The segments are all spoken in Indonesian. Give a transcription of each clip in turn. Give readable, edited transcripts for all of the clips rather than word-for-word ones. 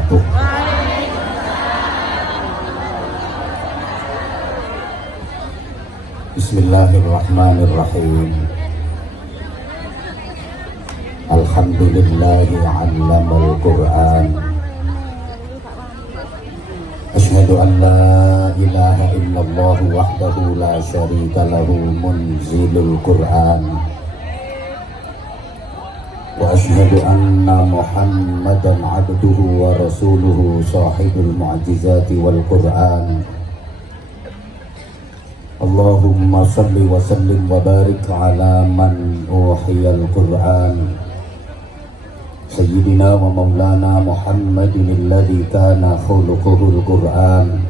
wabarakatuh. Bismillahirrahmanirrahim. Alhamdulillahi 'allamal Qur'an. Asyhadu an la ilaha illallah wahdahu la syarika lahu munzilul Qur'an. Wa asyhadu anna Muhammadan 'abduhu wa rasuluhu sahibul mu'jizati wal Qur'an. Allahumma salli wa sallim wa barik ala man uhiyal Qur'an Sayyidina wa maulana Muhammadin alladhi kana khuluquhul Qur'an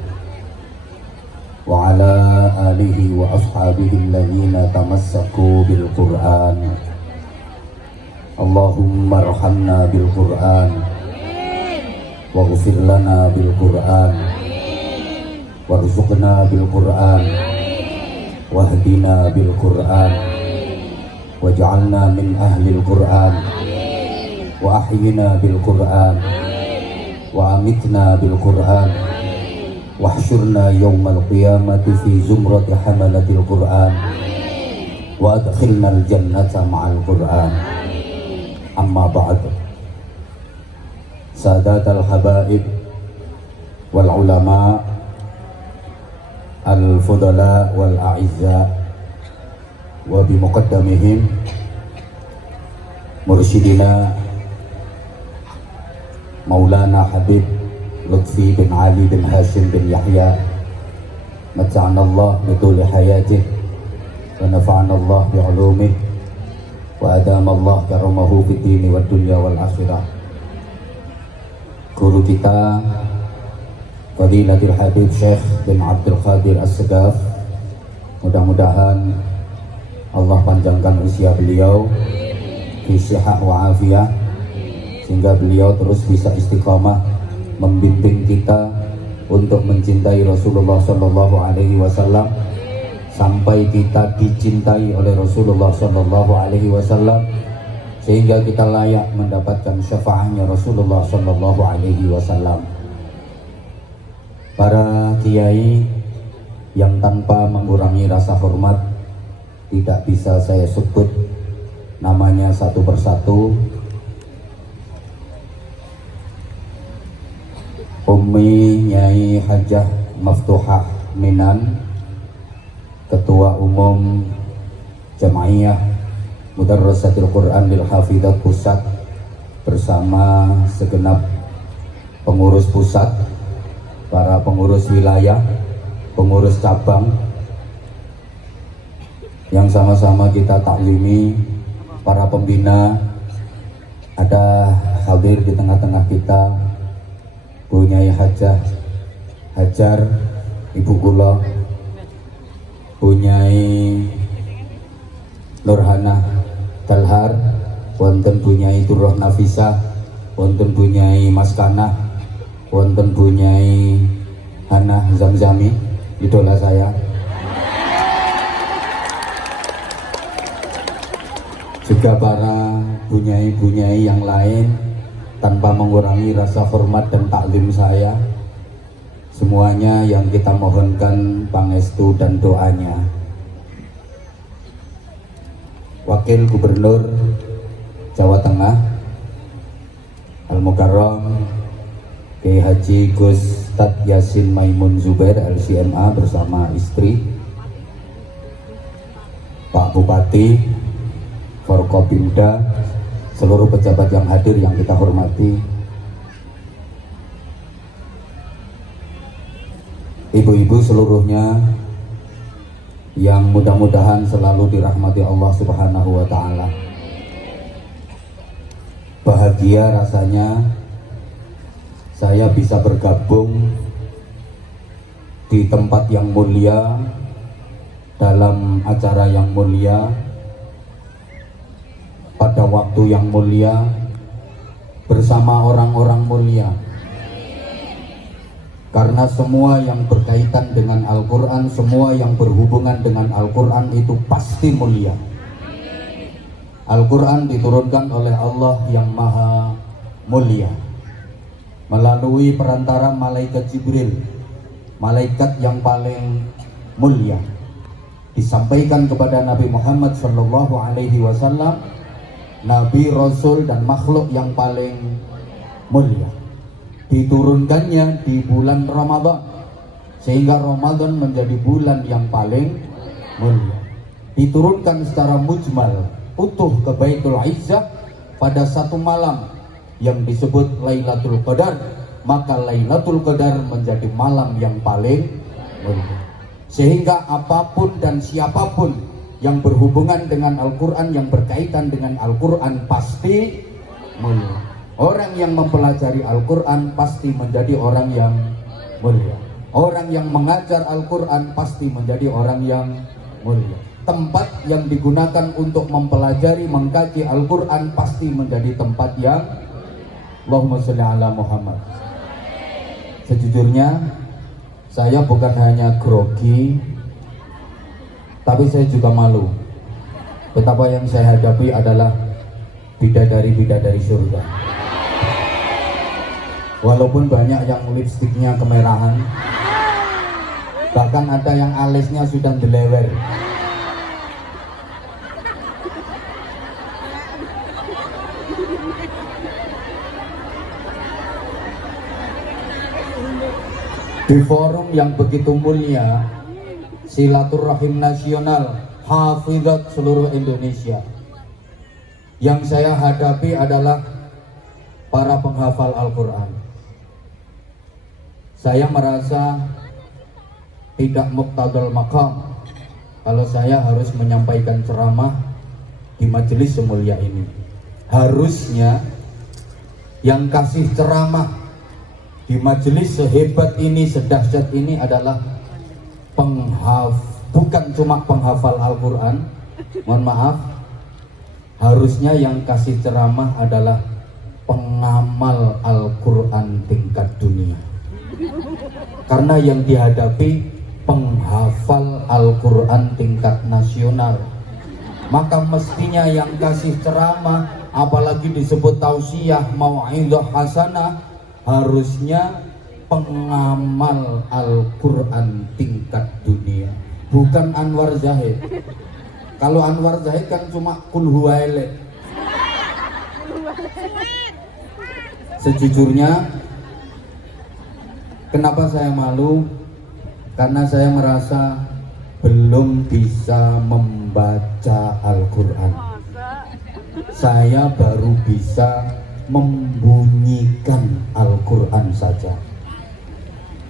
wa ala alihi wa ashabihi alladhina tamassaku bil Qur'an. Allahumma arhamna bil Qur'an waghfir lana bil Qur'an warzuqna bil Qur'an wahdina bil Qur'an waj'alna min ahlil Qur'an wa ahyina bil Qur'an wa amitna bil Qur'an wahsyurna yawmal qiyamati fi zumrati hamalatil Qur'an wa adkhilna al jannata ma'al Qur'an. Amma ba'd. Sadatal habaib wal ulama al-fudala wal a'izza wa bimuqaddamihim mursyidina Maulana Habib Lutfi bin Ali bin Hashim bin Yahya mata'anallah bituli hayatih wa nafa'anallah bi'ulumih wa adamallah karamahu fid dini wad dunya wal akhirah. Guru kita Fadilatul Habib Syekh bin Abdul Qadir As-Segaf, mudah-mudahan Allah panjangkan usia beliau fi sihah wa afiyah, sehingga beliau terus bisa istiqamah membimbing kita untuk mencintai Rasulullah Sallallahu Alaihi Wasallam sampai kita dicintai oleh Rasulullah Sallallahu Alaihi Wasallam, sehingga kita layak mendapatkan syafaatnya Rasulullah Sallallahu Alaihi Wasallam. Para kiai yang tanpa mengurangi rasa hormat tidak bisa saya sebut namanya satu persatu. Ummi Nyai Hajah Maftuhah Minan, Ketua Umum Jamaiyah Mudarrasatil Quran lil Hafidat Pusat, bersama segenap pengurus pusat, para pengurus wilayah, pengurus cabang yang sama-sama kita taklimi, para pembina, ada hadir di tengah-tengah kita Bu Nyai Hajah Hajar, Ibu Kula Bu Nyai Nurhana Dalhar, wonten Bu Nyai Turroh Nafisah, wonten Bu Nyai Maskanah, wonten Bu Nyai Hana Zamzami, idola saya. Juga para bunyai-bunyai yang lain, tanpa mengurangi rasa hormat dan taklim saya, semuanya yang kita mohonkan pangestu dan doanya. Wakil Gubernur Jawa Tengah Al-Mukarram Kiai Haji Gus Tad Yasin Maimun Zubair LCMA bersama istri, Pak Bupati, Forkopimda, seluruh pejabat yang hadir yang kita hormati, ibu-ibu seluruhnya yang mudah-mudahan selalu dirahmati Allah Subhanahu wa Ta'ala. Bahagia rasanya saya bisa bergabung di tempat yang mulia, dalam acara yang mulia, pada waktu yang mulia, bersama orang-orang mulia. Karena semua yang berkaitan dengan Al-Quran, semua yang berhubungan dengan Al-Quran itu pasti mulia. Al-Quran diturunkan oleh Allah yang maha mulia. melalui perantara malaikat Jibril, malaikat yang paling mulia, disampaikan kepada Nabi Muhammad Shallallahu Alaihi Wasallam, Nabi, Rasul dan makhluk yang paling mulia. Diturunkannya di bulan Ramadan, sehingga Ramadan menjadi bulan yang paling mulia. Diturunkan secara mujmal utuh ke Baitul Izzah pada satu malam yang disebut Lailatul Qadar, maka Lailatul Qadar menjadi malam yang paling mulia. Sehingga apapun dan siapapun yang berhubungan dengan Al-Quran, yang berkaitan dengan Al-Quran pasti mulia. Orang yang mempelajari Al-Quran pasti menjadi orang yang mulia. Orang yang mengajar Al-Quran pasti menjadi orang yang mulia. Tempat yang digunakan untuk mempelajari, mengkaji Al-Quran pasti menjadi tempat yang Allahumma sholli ala Muhammad. Sejujurnya saya bukan hanya grogi, tapi saya juga malu. Betapa yang saya hadapi adalah bidadari-bidadari surga. Walaupun banyak yang lipstiknya kemerahan, bahkan ada yang alisnya sudah delewer. Di forum yang begitu mulia, silaturahim nasional hafizat seluruh Indonesia, yang saya hadapi adalah para penghafal Al-Quran. Saya merasa tidak muqtadal maqam kalau saya harus menyampaikan ceramah di majelis semulia ini. Harusnya yang kasih ceramah di majelis sehebat ini, sedahsyat ini adalah bukan cuma penghafal Al-Quran. Mohon maaf, harusnya yang kasih ceramah adalah pengamal Al-Quran tingkat dunia. Karena yang dihadapi penghafal Al-Quran tingkat nasional, maka mestinya yang kasih ceramah, apalagi disebut tausiah, mau'idhah hasanah, harusnya pengamal Al-Quran tingkat dunia, bukan Anwar Zahid. Kalau Anwar Zahid kan cuma kul huwailid. Sejujurnya, kenapa saya malu? Karena saya merasa belum bisa membaca Al-Quran. Saya baru bisa membunyikan Al-Quran saja.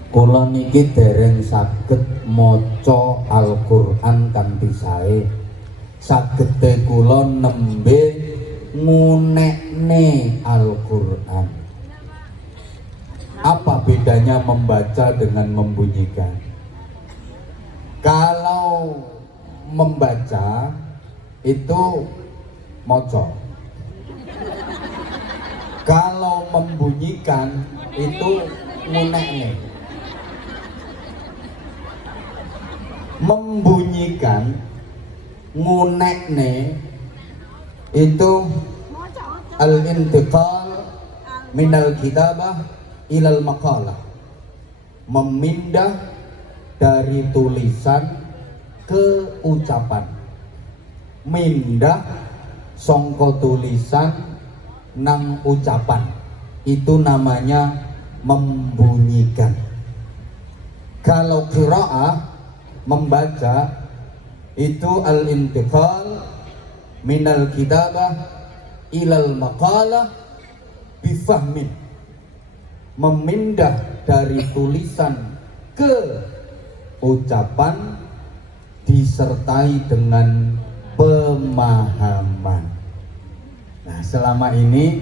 Kula niki dereng saged maca Al-Quran kanthi sae. Sagede kula nembe ngunekne Al-Quran. Apa bedanya membaca dengan membunyikan? Kalau membaca itu maca. Kalau membunyikan itu ngunekne. Membunyikan, ngunekne itu al-intiqal minal kitabah ilal maqalah, memindah dari tulisan ke ucapan, mindah songko tulisan nang ucapan, itu namanya membunyikan. Kalau qiraah, membaca, itu al-intiqal minal kitabah ilal maqalah bifahmin, memindah dari tulisan ke ucapan disertai dengan pemahaman. Nah, selama ini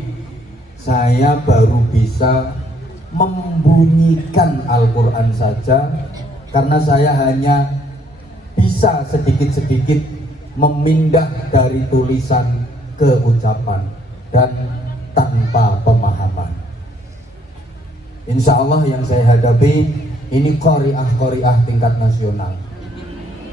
saya baru bisa membunyikan Al-Quran saja, karena saya hanya bisa sedikit-sedikit memindah dari tulisan ke ucapan dan tanpa pemahaman. Insya Allah yang saya hadapi ini qari'ah tingkat nasional.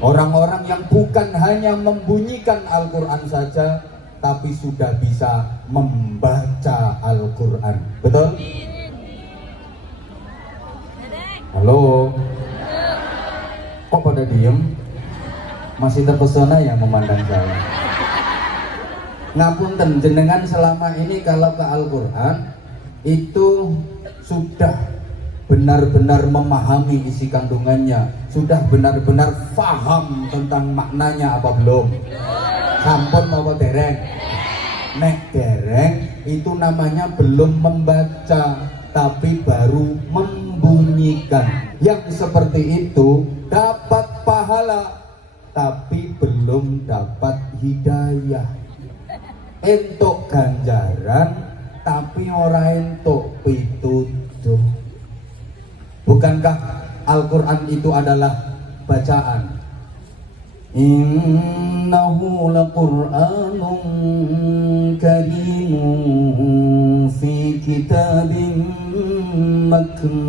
Orang-orang yang bukan hanya membunyikan Al-Quran saja, tapi sudah bisa membaca Al-Quran. Betul? Halo. Kok pada diem? Masih terpesona ya memandang saya. Ngapunten jenengan selama ini kalau ke Al-Quran itu sudah benar-benar memahami isi kandungannya, sudah benar-benar paham tentang maknanya apa belum? Sampun apa dereng? Nek dereng itu namanya belum membaca, tapi baru membunyikan. Yang seperti itu dapat pahala, tapi belum dapat hidayah. Entuk ganjaran, tapi ora entuk pitutuh. Bukankah Al-Quran itu adalah bacaan? Innahu laqur'anun karimun fi kitabin maknun.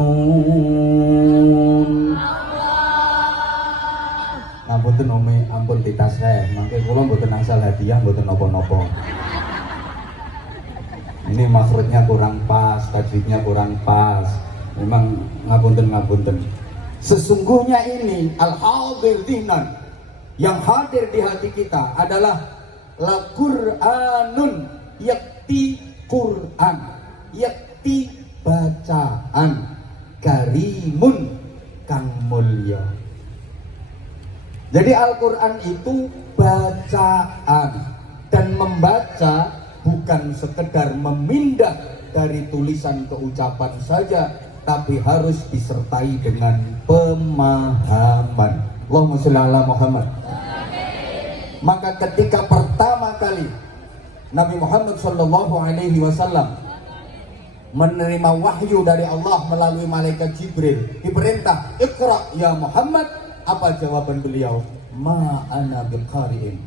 Ngapunten Umi, ampun ditas saya. Mangke kula mboten angsal hadiah, mboten napa-napa. Ini makhrajnya kurang pas, tajwidnya kurang pas. Memang ngapunten. Sesungguhnya ini al-hadir dinan, yang hadir di hati kita adalah la Qur'anun, yakti Qur'an, yakti bacaan, karimun kang mulya. Jadi Al-Quran itu bacaan, dan membaca bukan sekedar memindah dari tulisan ke ucapan saja, tapi harus disertai dengan pemahaman. Allahumma sholli ala Muhammad. Maka ketika pertama kali Nabi Muhammad SAW menerima wahyu dari Allah melalui malaikat Jibril, diperintah Iqra ya Muhammad, apa jawaban beliau? Ma ana biqari'in,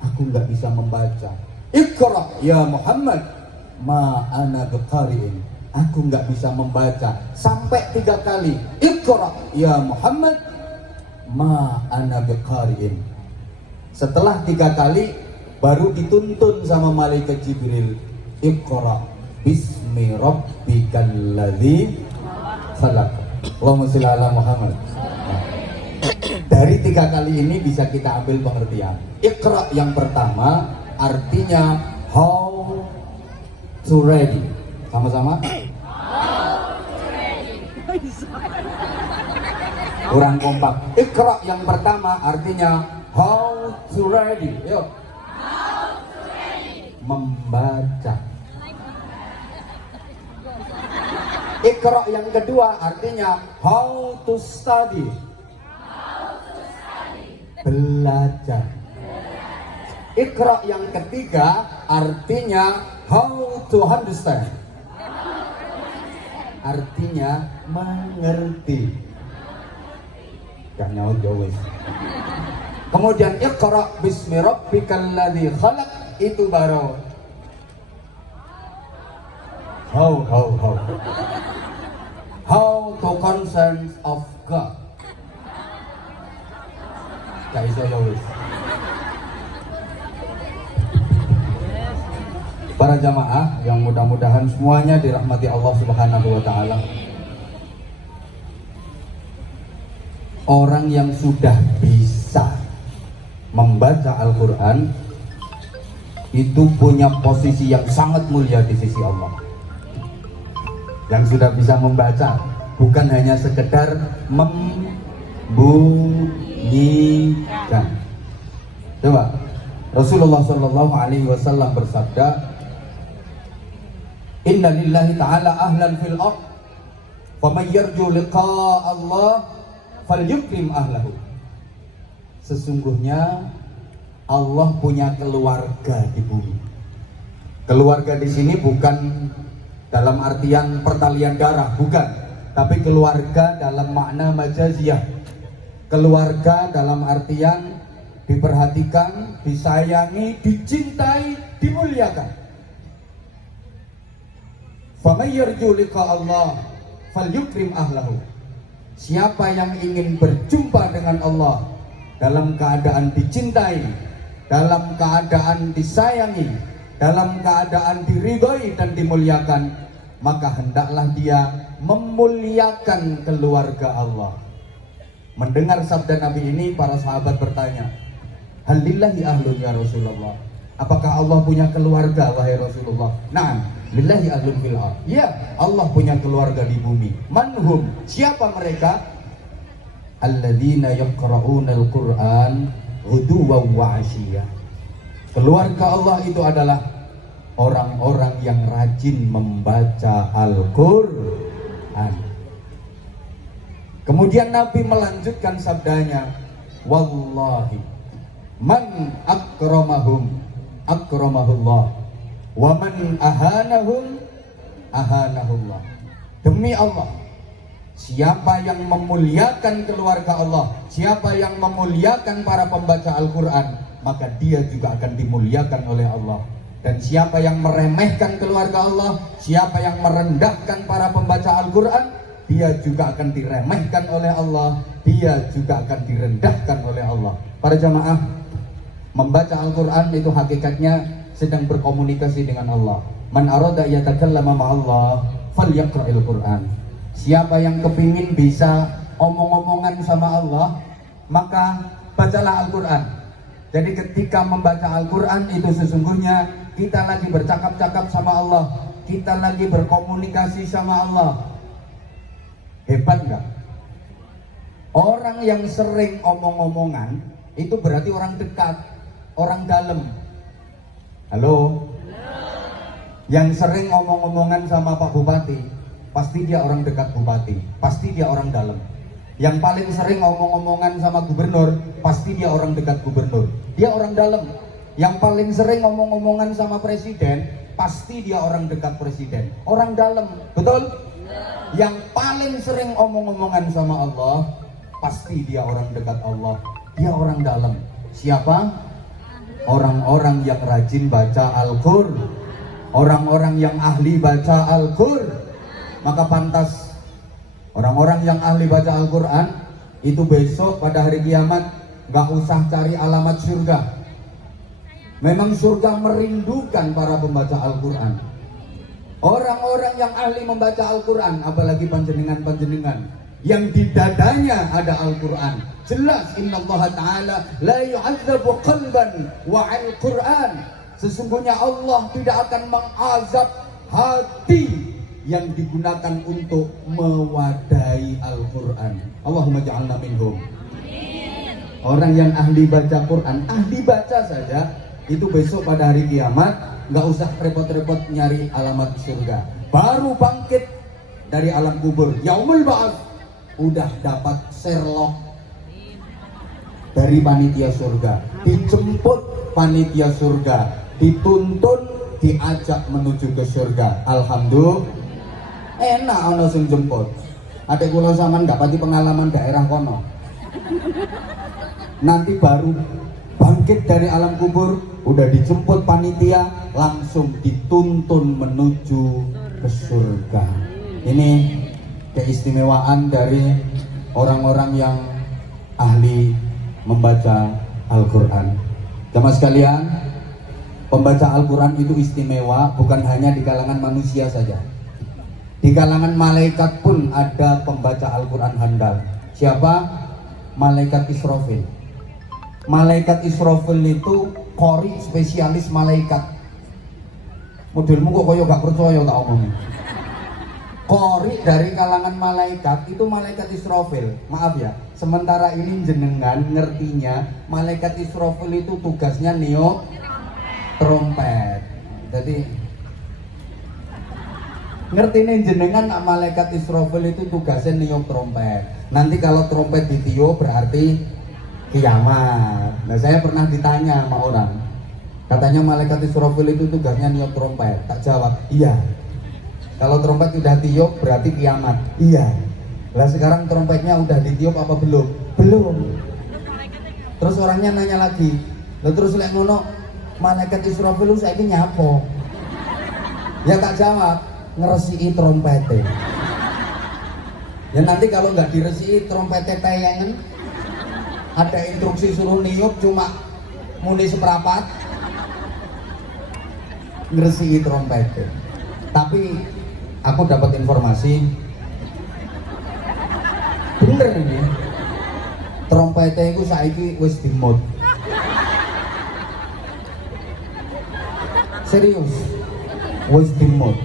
aku nggak bisa membaca. Iqra ya Muhammad, ma ana biqari'in, aku nggak bisa membaca. Sampai 3 kali. Iqra ya Muhammad, ma ana biqari'in. Setelah 3 kali baru dituntun sama malaikat Jibril, Iqra bismi rabbikal ladzi khalaq. Allahumma sholli ala Muhammad. Dari 3 kali ini bisa kita ambil pengertian. Iqra yang pertama artinya how to ready. Sama-sama. Kurang kompak. Iqra yang pertama artinya how to ready. Yuk. Membaca. Iqra yang kedua artinya how to study. Belajar. Iqra yang ketiga artinya how to understand. Artinya mengerti. Gak nyaut jauh. Kemudian Iqra bismi rabbikal ladzi khalaq, itu baru how to concern of God. Gak iso ya wis. Para jamaah yang mudah-mudahan semuanya dirahmati Allah Subhanahu wa taala. Orang yang sudah bisa membaca Al-Quran itu punya posisi yang sangat mulia di sisi Allah. Yang sudah bisa membaca, bukan hanya sekedar membunyikan. Coba Rasulullah Shallallahu Alaihi Wasallam bersabda, Inna lillahi ta'ala ahlan fil ard, faman yarju liqa Allah falyukrim ahlahu. Sesungguhnya Allah punya keluarga di bumi. Keluarga di sini bukan dalam artian pertalian darah, bukan, tapi keluarga dalam makna majaziyah. Keluarga dalam artian diperhatikan, disayangi, dicintai, dimuliakan. Faman yarju liqa Allah falyukrim ahlahu. Siapa yang ingin berjumpa dengan Allah dalam keadaan dicintai, dalam keadaan disayangi, dalam keadaan diridhoi dan dimuliakan, maka hendaklah dia memuliakan keluarga Allah. Mendengar sabda Nabi ini, para sahabat bertanya, halillahi ahlun ya Rasulullah, apakah Allah punya keluarga wahai Rasulullah? Nah, lillahi ahlun fil ardh. Ya, Allah punya keluarga di bumi. Manhum, siapa mereka? Alladzina yaqra'una al-Qur'an ghuduwan wa 'ashiyya. Keluarga Allah itu adalah orang-orang yang rajin membaca Al-Qur'an. Kemudian Nabi melanjutkan sabdanya, wallahi man akramahum akramahullah wa man ahanahum ahanahullah. Demi Allah, siapa yang memuliakan keluarga Allah, siapa yang memuliakan para pembaca Al-Quran, maka dia juga akan dimuliakan oleh Allah. Dan siapa yang meremehkan keluarga Allah, siapa yang merendahkan para pembaca Al-Quran, dia juga akan diremehkan oleh Allah, dia juga akan direndahkan oleh Allah. Para jamaah, membaca Al-Quran itu hakikatnya sedang berkomunikasi dengan Allah. Man arada yatakallama ma'allah falyaqra'il Qur'an. Siapa yang kepingin bisa omong-omongan sama Allah, maka bacalah Al-Quran. Jadi ketika membaca Al-Quran itu sesungguhnya kita lagi bercakap-cakap sama Allah, kita lagi berkomunikasi sama Allah. Hebat nggak? Orang yang sering omong-omongan itu berarti orang dekat, orang dalam. Halo? Yang sering omong-omongan sama Pak Bupati, pasti dia orang dekat Bupati, pasti dia orang dalam. Yang paling sering omong-omongan sama gubernur, pasti dia orang dekat gubernur, dia orang dalam. Yang paling sering omong-omongan sama presiden, pasti dia orang dekat presiden, orang dalam. Betul? Yang paling sering omong-omongan sama Allah, pasti dia orang dekat Allah, dia orang dalam. Siapa? Orang-orang yang rajin baca Al-Qur'an, orang-orang yang ahli baca Al-Qur'an. Maka pantas orang-orang yang ahli baca Al-Quran itu besok pada hari kiamat gak usah cari alamat surga. Memang surga merindukan para pembaca Al-Quran. Orang-orang yang ahli membaca Al-Quran, apalagi panjenengan-panjenengan yang di dadanya ada Al-Quran, jelas innallaha ta'ala la yu'adzabu qalban wa al-Quran. Sesungguhnya Allah tidak akan mengazab hati yang digunakan untuk mewadai Al-Quran. Allahumma ja'alna minhum. Orang yang ahli baca Quran, ahli baca saja, itu besok pada hari kiamat nggak usah repot-repot nyari alamat surga. Baru bangkit dari alam kubur, yaumul ba'ats, udah dapat Sherlock dari panitia surga, dijemput panitia surga, dituntun, diajak menuju ke surga. Alhamdulillah, enak ana sing jemput. Adek kula sampean gak pati pengalaman daerah kono. Nanti baru bangkit dari alam kubur, udah dijemput panitia, langsung dituntun menuju ke surga. Ini keistimewaan dari orang-orang yang ahli membaca Al-Quran. Jamaah sekalian, pembaca Al-Quran itu istimewa, bukan hanya di kalangan manusia saja. Di kalangan malaikat pun ada pembaca Al-Quran handal. Siapa? Malaikat Israfil. Malaikat Israfil itu qori spesialis malaikat. Modelmu kok koyo gak percaya tak omongin. Qori dari kalangan malaikat itu malaikat Israfil. Maaf ya, sementara ini jenengan ngertinya malaikat Israfil itu tugasnya niup trompet. Jadi ngerti nih jenengan, malaikat Israfil itu tugasnya niup trompet. Nanti kalau trompet ditiup berarti kiamat. Nah, saya pernah ditanya sama orang, katanya malaikat Israfil itu tugasnya niup trompet. Tak jawab, iya. Kalau trompet udah tiup berarti kiamat. Iya. Lah sekarang trompetnya udah ditiup apa belum? Belum. Terus orangnya nanya lagi, lah terus lek ngono malaikat Israfil saiki nyapo? Ya tak jawab, ngeresiki trompete. Ya nanti kalau nggak diresiki trompete tayangan, ada instruksi suruh niup cuma muni seprapat, ngeresiki trompete. Tapi aku dapat informasi bener ini. Trompete iku saiki wis dimod. Serius. Wis dimod.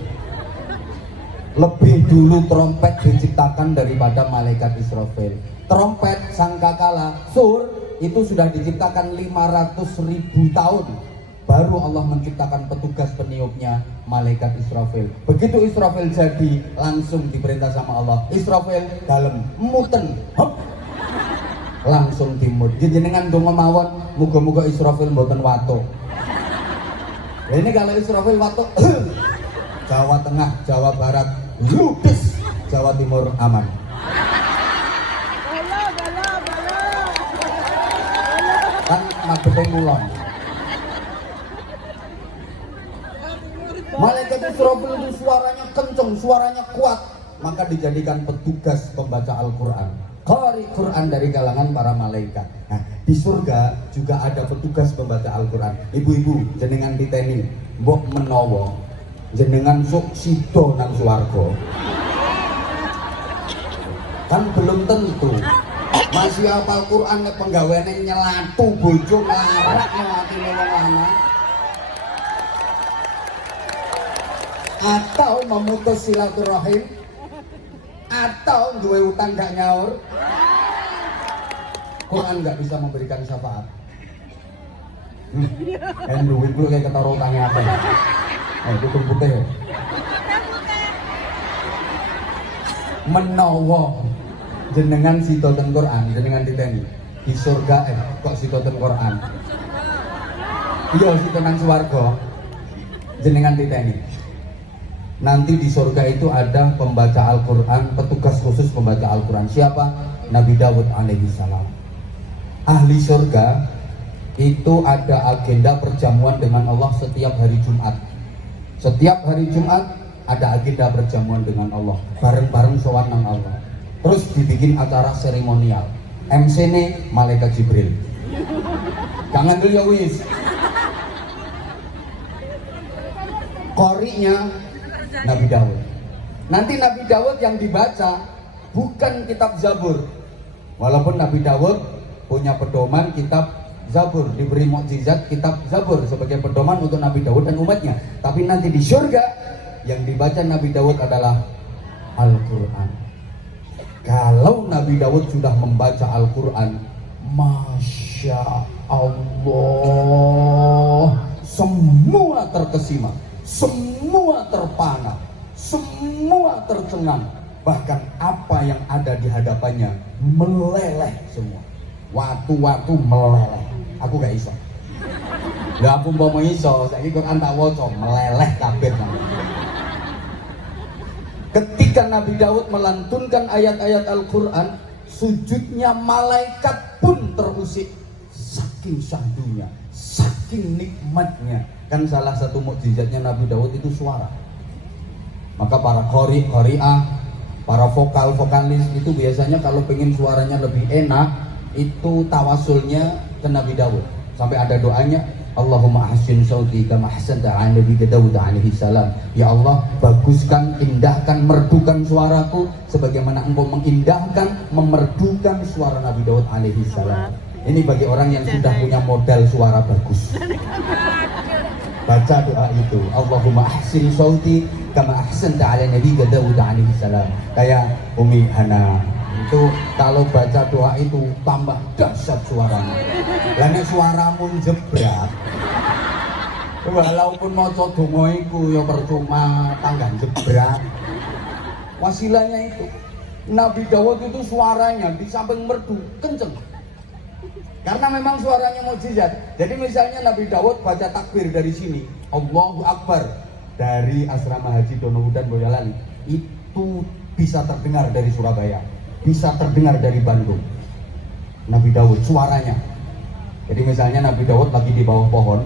Lebih dulu trompet diciptakan daripada malaikat Israfil. Trompet sangkakala sur itu sudah diciptakan 500.000 tahun. Baru Allah menciptakan petugas peniupnya malaikat Israfil. Begitu Israfil jadi, langsung diperintah sama Allah. Israfil dalem muten, hop, langsung dimut. Jenengan donga mawon, muga-muga Israfil mboten watuk. Ini kalau Israfil watuk, Jawa Tengah, Jawa Barat ludes, Jawa Timur aman. Kan madheping kulon. Malaikat Israfil itu suaranya kenceng, suaranya kuat, maka dijadikan petugas pembaca Al-Quran, qari Quran dari kalangan para malaikat. Nah, di surga juga ada petugas pembaca Al-Quran. Ibu-ibu, jenengan titeni, mbok menawa jenengan sok sida nang swarga. Kan belum tentu. Masih hafal Quran nek penggaweane nyelatu bojo nglarak atine wong lanang. Atau memutus silaturahim, atau duwe utang gak nyaur. Quran gak bisa memberikan syafaat. Duit gue kayak ketara utangnya apa? Itu putih. Menawa jenengan sida ten Quran, jenengan diteni di surga kok sida ten Quran. Iya sida nang swarga. Jenengan diteni. Nanti di surga itu ada pembaca Al-Quran, petugas khusus pembaca Al-Quran. Siapa? Nabi Dawud alaihi salam. Ahli surga itu ada agenda perjamuan dengan Allah setiap hari Jumat. Setiap hari Jumat ada agenda perjamuan dengan Allah, bareng-bareng sowan nang Allah. Terus dibikin acara seremonial. MC-ne malaikat Jibril. Jangan dulu ya wis. Qori'nya Nabi Dawud. Nanti Nabi Dawud yang dibaca bukan kitab Zabur. Walaupun Nabi Dawud punya pedoman kitab Zabur, diberi mukjizat kitab Zabur sebagai pedoman untuk Nabi Dawud dan umatnya. Tapi nanti di surga yang dibaca Nabi Dawud adalah Al-Quran. Kalau Nabi Dawud sudah membaca Al-Quran, Masya Allah, semua terkesima, semua terpana, semua tercengang. Bahkan apa yang ada di hadapannya meleleh semua. Watu-watu meleleh. Aku gak iso. Lah aku mau iso, saiki Quran tak waca meleleh kabeh. Ketika Nabi Daud melantunkan ayat-ayat Al-Quran, sujudnya malaikat pun terusik. Saking syahdunya, saking nikmatnya. Kan salah satu mukjizatnya Nabi Daud itu suara. Maka para qari'ah, para vokalis itu biasanya kalau pengen suaranya lebih enak, itu tawasulnya ke Nabi Daud. Sampai ada doanya, Allahumma ahsin sauti kama ahsanta ala Nabi Daud alaihi salam. Ya Allah, baguskan, indahkan, merdukan suaraku sebagaimana Engkau mengindahkan, memerdukan suara Nabi Daud alaihi salam. Ini bagi orang yang sudah punya modal suara bagus. Baca doa itu, Allahumma ahsin sauti kama ahsanta ala Nabi Daud alaihi salam. Kayak Umi Hana itu kalau baca doa itu tambah dahsyat suaranya. Lah suaramu jebrak, walaupun maca donga iku ya percuma, tangga jebrak. Wasilahnya itu Nabi Dawud itu suaranya di samping merdu kenceng. Karena memang suaranya mukjizat. Jadi misalnya Nabi Dawud baca takbir dari sini, Allahu Akbar, dari asrama haji Donohudan Boyolali, itu bisa terdengar dari Surabaya, bisa terdengar dari Bandung. Nabi Dawud suaranya. Jadi misalnya Nabi Dawud lagi di bawah pohon,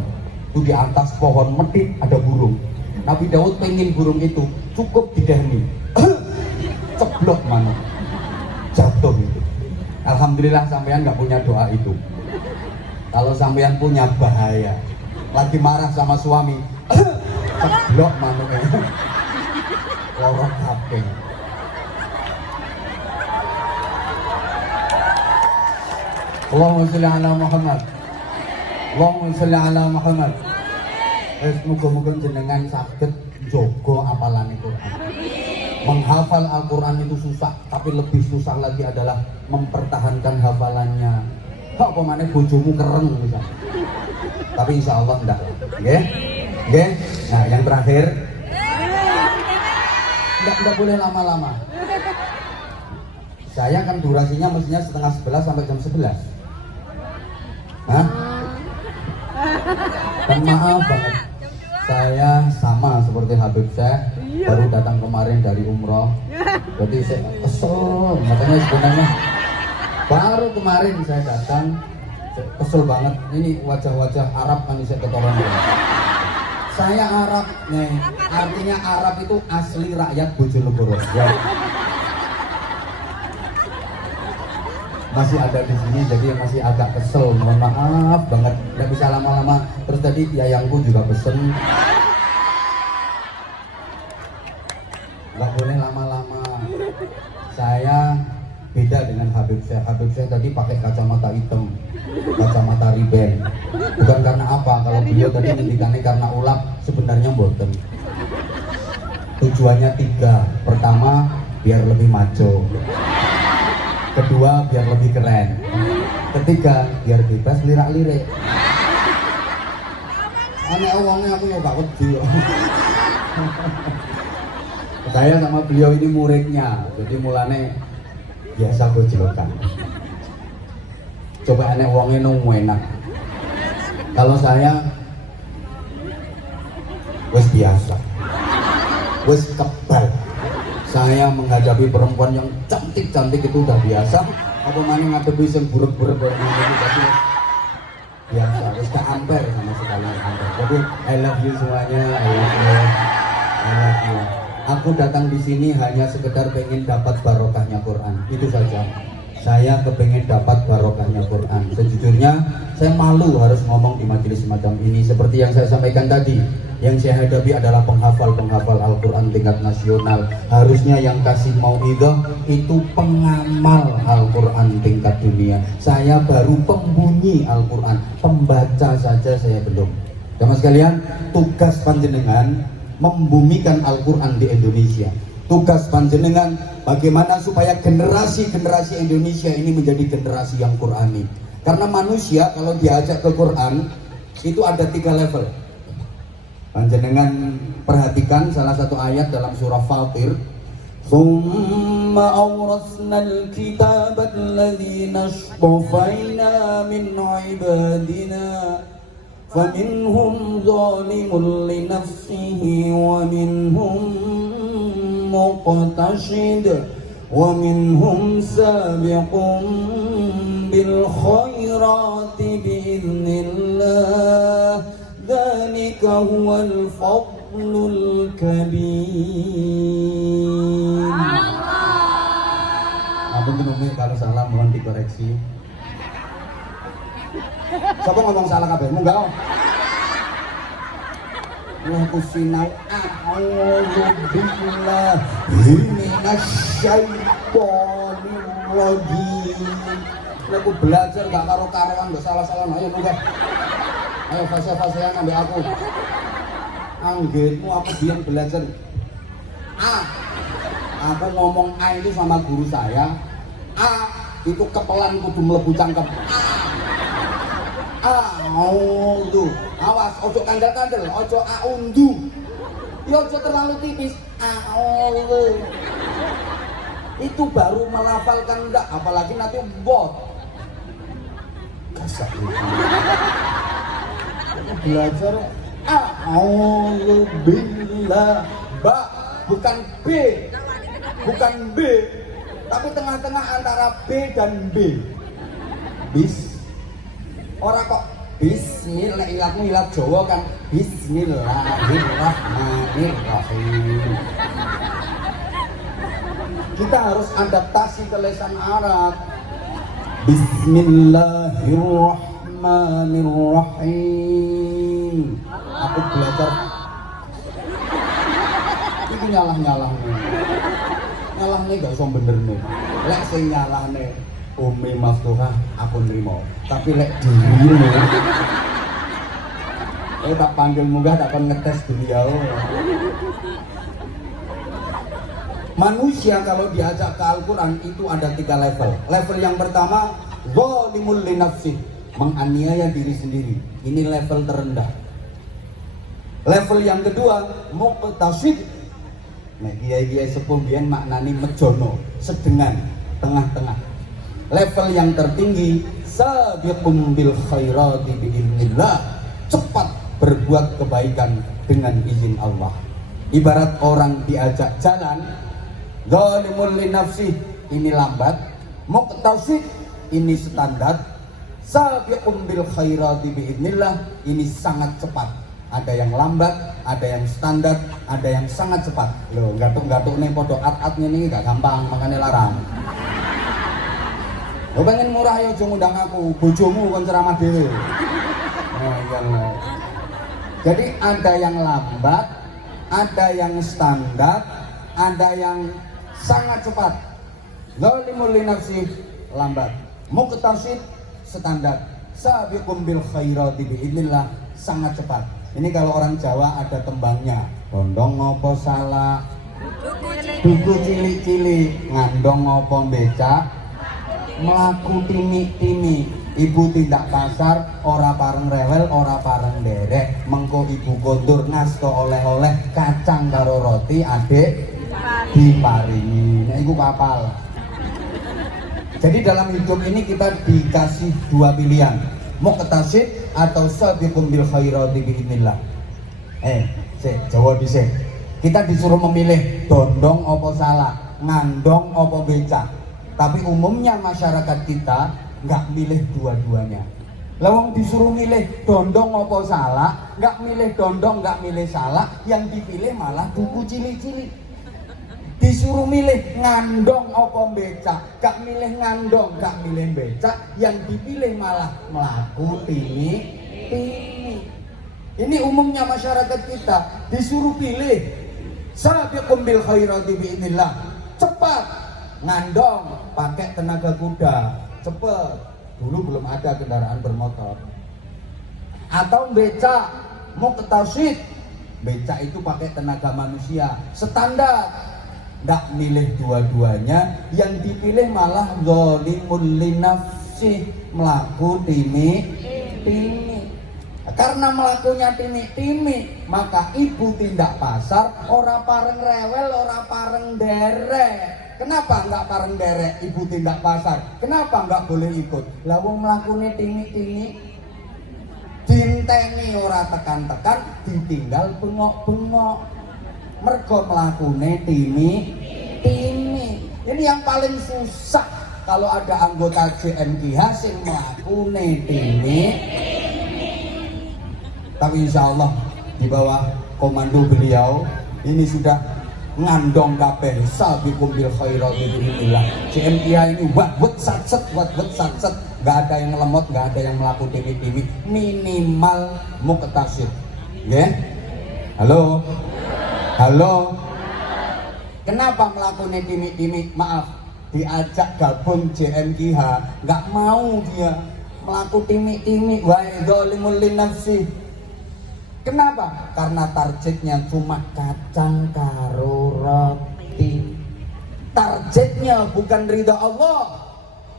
itu di atas pohon medit ada burung. Nabi Dawud pengen burung itu cukup didahmi, ceblok mana, jatuh itu. Alhamdulillah sampean nggak punya doa itu. Kalau sampean punya bahaya, lagi marah sama suami, ceblok mana, lorong kabeh. Allahumma sholli ala Muhammad. Allahumma sholli ala Muhammad. Muga-muga jenengan saged njaga apalane Quran. Menghafal Al-Quran itu susah, tapi lebih susah lagi adalah mempertahankan hafalannya. Kok pemane bojomu kereng misalnya. Tapi insya Allah enggak. Nggih? Nggih? Nah, yang terakhir enggak boleh lama-lama. Saya kan durasinya mestinya setengah 11 sampai jam 11. Hah? Dan maaf banget, saya sama seperti Habib Syekh, baru datang kemarin dari umroh. Jadi saya kesel, makanya sebenarnya baru kemarin saya datang, kesel banget. Ini wajah-wajah Arab kan saya ketoran. Saya Arab nih, artinya Arab itu asli rakyat Bojonegoro. Ya. Masih ada di sini, jadi masih agak kesel. Mohon maaf banget, nggak bisa lama-lama. Terus tadi yayangku juga pesen, nggak boleh lama-lama. Saya beda dengan Habib Syekh. Habib Syekh tadi pakai kacamata hitam, kacamata riben. Bukan karena apa, kalau beliau tadi ngendikannya karena ulap, sebenarnya mboten. Tujuannya 3. Pertama, biar lebih maco. Kedua, biar lebih keren. Ketiga, biar bebas lirak-lirik. Aneh uangnya aku ya gak wedi. Saya sama beliau ini muridnya, jadi mulane biasa gojelokan. Coba aneh uangnya nunggu enak. Kalau saya wes biasa, wes kebal. Saya menghadapi perempuan yang cantik-cantik itu udah biasa. Apa mana ngadepi yang buruk-buruk kayak gitu, jadi biasa. Wes gak amper sama sekali amper. Jadi I love you semuanya, I love you, I love you. Aku datang di sini hanya sekedar pengen dapat barokahnya Quran, itu saja. Saya kepengen dapat barokahnya Quran. Sejujurnya saya malu harus ngomong di majelis semacam ini. Seperti yang saya sampaikan tadi, yang saya hadapi adalah penghafal Al-Quran tingkat nasional. Harusnya yang kasih mauidhah itu pengamal Al-Quran tingkat dunia. Saya baru pembunyi Al-Quran, pembaca saja saya belum. Jamaah sekalian, tugas panjenengan membumikan Al-Quran di Indonesia. Tugas panjenengan bagaimana supaya generasi-generasi Indonesia ini menjadi generasi yang Qurani. Karena manusia kalau diajak ke Quran itu ada 3 level. Panjenengan perhatikan salah satu ayat dalam surah Fatir. Tsumma awrasnal kitaba alladhina istafaina min ibadina faminhum zalimun li nafsihi wa minhum muqtasid wa minhum sabiqun bil khairati biiznillah dzalika huwal fadlul kabir. Ampun Umi kalau salah mohon dikoreksi. Siapa ngomong salah kabeh? Munggah. Aku sinau a'udzu billahi minasyaitonir rajim. Aku belajar gak karo-karoan, gak salah-salah. Ayo munggah. Ayo fase-fasean ambek aku. Anggitmu aku biar belajar. Aku ngomong A itu sama guru saya. A itu kepelan kudu mlebu cangkem. A'udzu. Awas, ojo kandel-kandel, ojo aundu. Ya ojo terlalu tipis. A'udzu. Itu baru melafalkan enggak, apalagi nanti bot. Kasar itu. Belajar a'udzu billah. Ba, bukan B. Bukan B. Tapi tengah-tengah antara B dan B. Bis. Orang kok bismillah, ilatmu ilat Jawa kan bismillahirrahmanirrahim. Kita harus adaptasi ke lisan Arab. Bismillahirrahmanirrahim. Aku belajar itu nyalah nih gak usah bener nih. Lek sing nyalah nih Umi Maftuhah aku nrimo. Tapi lek dirimu tak panggil munggah tak akan ngetes beliau. Manusia kalau diajak ke Al-Quran itu ada 3 level. Level yang pertama, zalimul li nafsih, menganiaya diri sendiri. Ini level terendah. Level yang kedua, muqtasid. Nah, kiai-kiai sepuh biyen maknani mejono, sedengan, tengah-tengah. Level yang tertinggi, sabiqum bil khairati biiznillah, cepat berbuat kebaikan dengan izin Allah. Ibarat orang diajak jalan, zalimul li nafsih, ini lambat, muqtasid, ini standar, sabiqum bil khairati biiznillah, ini sangat cepat. Ada yang lambat, ada yang standar, ada yang sangat cepat. Loh, gatuk-gatuk nih podo at-atnya nih gak gampang, makanya larang. Lo pengen murah ya aja ngundang aku, bojomu kon ceramah dhewe. Nah, iya. Jadi ada yang lambat, ada yang standar, ada yang sangat cepat. Zalimul li nafsih, lambat. Muqtasid, standar. Sabiqum bil khairati biidznillah, sangat cepat. Ini kalau orang Jawa ada tembangnya. Dondong ngopo salah, duku cilik-cilik, ngandong ngopo becak, melaku timi-timi. Ibu tindak pasar, ora pareng rewel, ora pareng derek. Mengko ibu kondur ngasto oleh-oleh kacang karo roti, adik diparingi. Nah, iku kapal. Jadi dalam hidup ini kita dikasih 2 pilihan, muqtasid atau sabiqum bil khairati biidznillah. Jawab dhisik. Kita disuruh memilih dondong opo salah, ngandong opo becak. Tapi umumnya masyarakat kita nggak milih dua-duanya. Lawang disuruh milih dondong opo salah, nggak milih dondong, nggak milih salah, yang dipilih malah duku cilik-cilik. Disuruh milih ngandong opo becak, gak milih ngandong, gak milih becak, yang dipilih malah melaku tini. Ini umumnya masyarakat kita disuruh pilih sabiqum bil khairati biidznillah, cepat. Ngandong pakai tenaga kuda, cepet. Dulu belum ada kendaraan bermotor. Atau becak, muqtasid, becak itu pakai tenaga manusia, standar. Nggak milih dua-duanya, yang dipilih malah zalimul li nafsih, melaku timi. Karena melakunya timi, maka ibu tindak pasar, ora pareng rewel, ora pareng derek. Kenapa nggak pareng derek ibu tindak pasar? Kenapa nggak boleh ikut? Lah wong mlakune timi, dinteni ora tekan-tekan, ditinggal bengok-bengok. Mergo mlakune timi. Ini yang paling susah kalau ada anggota JMKH sing mlakune timi. Tapi insya Allah di bawah komando beliau ini sudah ngandong kabeh sabiqum bil khairati biidznillah. JMKH ini wat satset, nggak ada yang lemot, nggak ada yang melaku timi, minimal muqtasid. Nggih? Halo. Kenapa melakukan timi? Maaf, diajak gabung JMKH, nggak mau dia melakukan timi. Wae zalimul li nafsih. Kenapa? Karena targetnya cuma kacang karo roti. Targetnya bukan ridha Allah,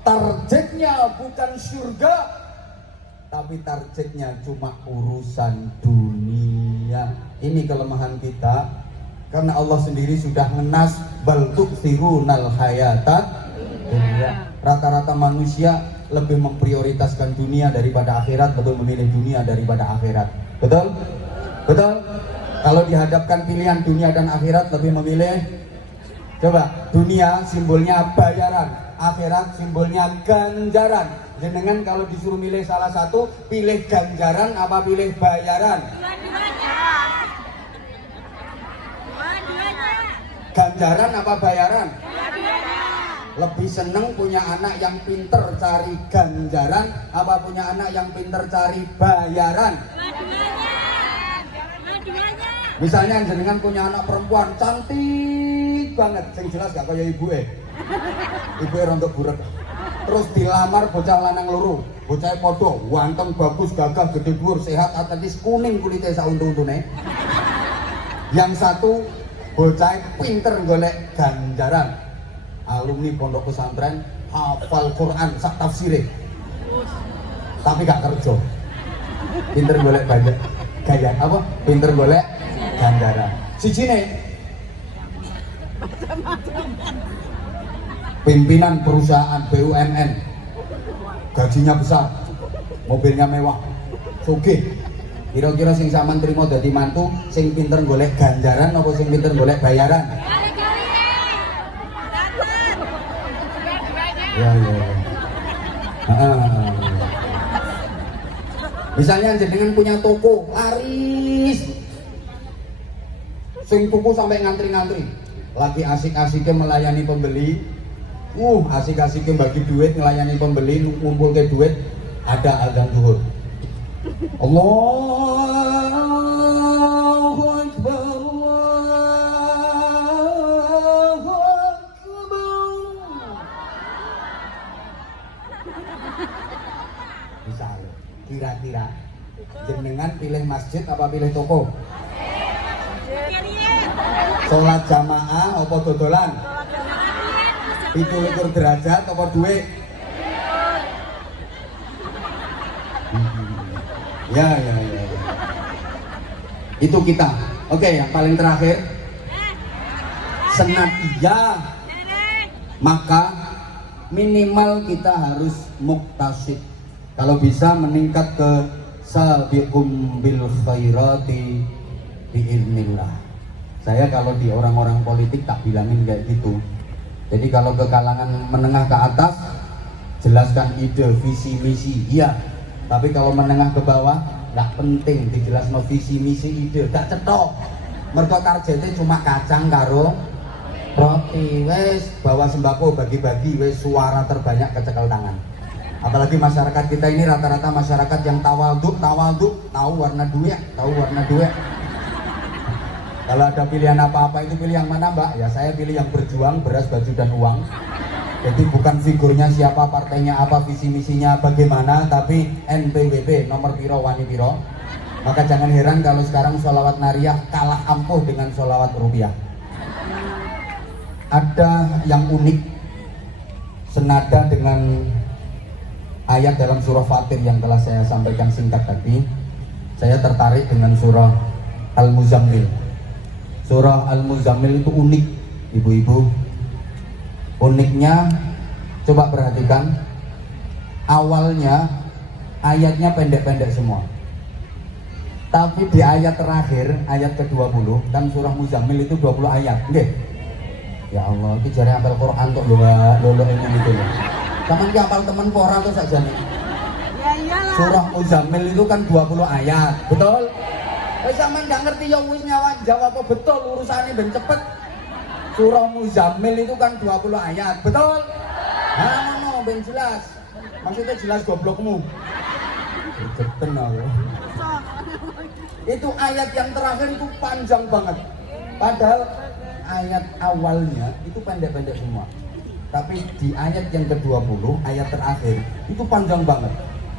targetnya bukan surga, tapi targetnya cuma urusan dunia. Ini kelemahan kita, karena Allah sendiri sudah ngenas bal tu'thirunal hayatat dunya. Rata-rata manusia lebih memprioritaskan dunia daripada akhirat, lebih memilih dunia daripada akhirat. Betul? Kalau dihadapkan pilihan dunia dan akhirat, lebih memilih, coba, dunia simbolnya bayaran, akhirat simbolnya ganjaran. Jenengan kalau disuruh milih salah satu, pilih ganjaran apa pilih bayaran? Ganjaran apa bayaran? Lebih seneng punya anak yang pinter cari ganjaran apa punya anak yang pinter cari bayaran? Misalnya jenengan punya anak perempuan cantik banget, yang jelas gak kayak ibu rontok buret. terus dilamar bocah lanang loro. Bocah podo, ganteng, bagus, gagah, gede dhuwur, sehat, atletis, kuning kulitnya sauntu-untune. Yang satu bocah pinter golek ganjaran. Alumni pondok pesantren, hafal Quran sak tafsire. Tapi gak kerja. Pinter golek gaya apa? Pinter golek ganjaran. Sijine pimpinan perusahaan BUMN. Gajinya besar, mobilnya mewah, sugih. Kira-kira sing sampean trimo dadi mantu, sing pinter golek ganjaran apa sing pinter golek bayaran? Ya. Misalnya jenengan punya toko, laris. Sing tuku sampai ngantri-ngantri. Lagi asik-asiknya melayani pembeli. Asik-asiknya bagi duit, ngelayani pembeli, ngumpul ke duit, ada azan zuhur. Allahu Akbar, Allahu Akbar. Misalnya, kira-kira jenengan pilih masjid apa pilih toko? Sholat jamaah apa dodolan? 17 derajat apa duit? Ya. Itu kita. Oke, yang paling terakhir. Senadiyah, maka minimal kita harus muktasid. Kalau bisa meningkat ke sabiqum bil khairati biiznillah. Saya kalau di orang-orang politik tak bilangin kayak gitu. Jadi kalau ke kalangan menengah ke atas, jelaskan ide, visi, misi, iya. Tapi kalau menengah ke bawah, nggak penting dijelaskan visi, misi, ide, gak cetok. Mergo targetnya cuma kacang karo roti, wes bawa sembako bagi-bagi, wes suara terbanyak kecekel tangan. Apalagi masyarakat kita ini rata-rata masyarakat yang tawaduk, tahu warna duit. Kalau ada pilihan apa-apa itu pilih yang mana mbak? Ya saya pilih yang berjuang, beras, baju dan uang. Jadi bukan figurnya siapa, partainya apa, visi misinya bagaimana, tapi NPWP, nomor piro, wani piro. Maka jangan heran kalau sekarang sholawat nariyah kalah ampuh dengan sholawat rupiah. Ada yang unik, senada dengan ayat dalam surah Fatir yang telah saya sampaikan singkat tadi. Saya tertarik dengan surah Al-Muzammil. Surah Al-Muzammil itu unik, ibu-ibu. Uniknya, coba perhatikan. Awalnya, ayatnya pendek-pendek semua. Tapi di ayat terakhir, ayat ke-20, kan surah Muzammil itu 20 ayat. Nggih. Ya Allah, itu jare apal Quran kok lho ini gitu loh. Kapan ki apal temen ora tuh sakjane. Ya iyalah. Surah Muzammil itu kan 20 ayat, betul? Wis sampean gak ngerti ya wis jawab apa betul urusannya ben cepet. Surah Muzammil itu kan 20 ayat, betul? Nah, ngono ben jelas. Maksudnya jelas goblokmu. Cepet aku. Itu ayat yang terakhir itu panjang banget. Padahal ayat awalnya itu pendek-pendek semua. Tapi di ayat yang ke-20, ayat terakhir itu panjang banget.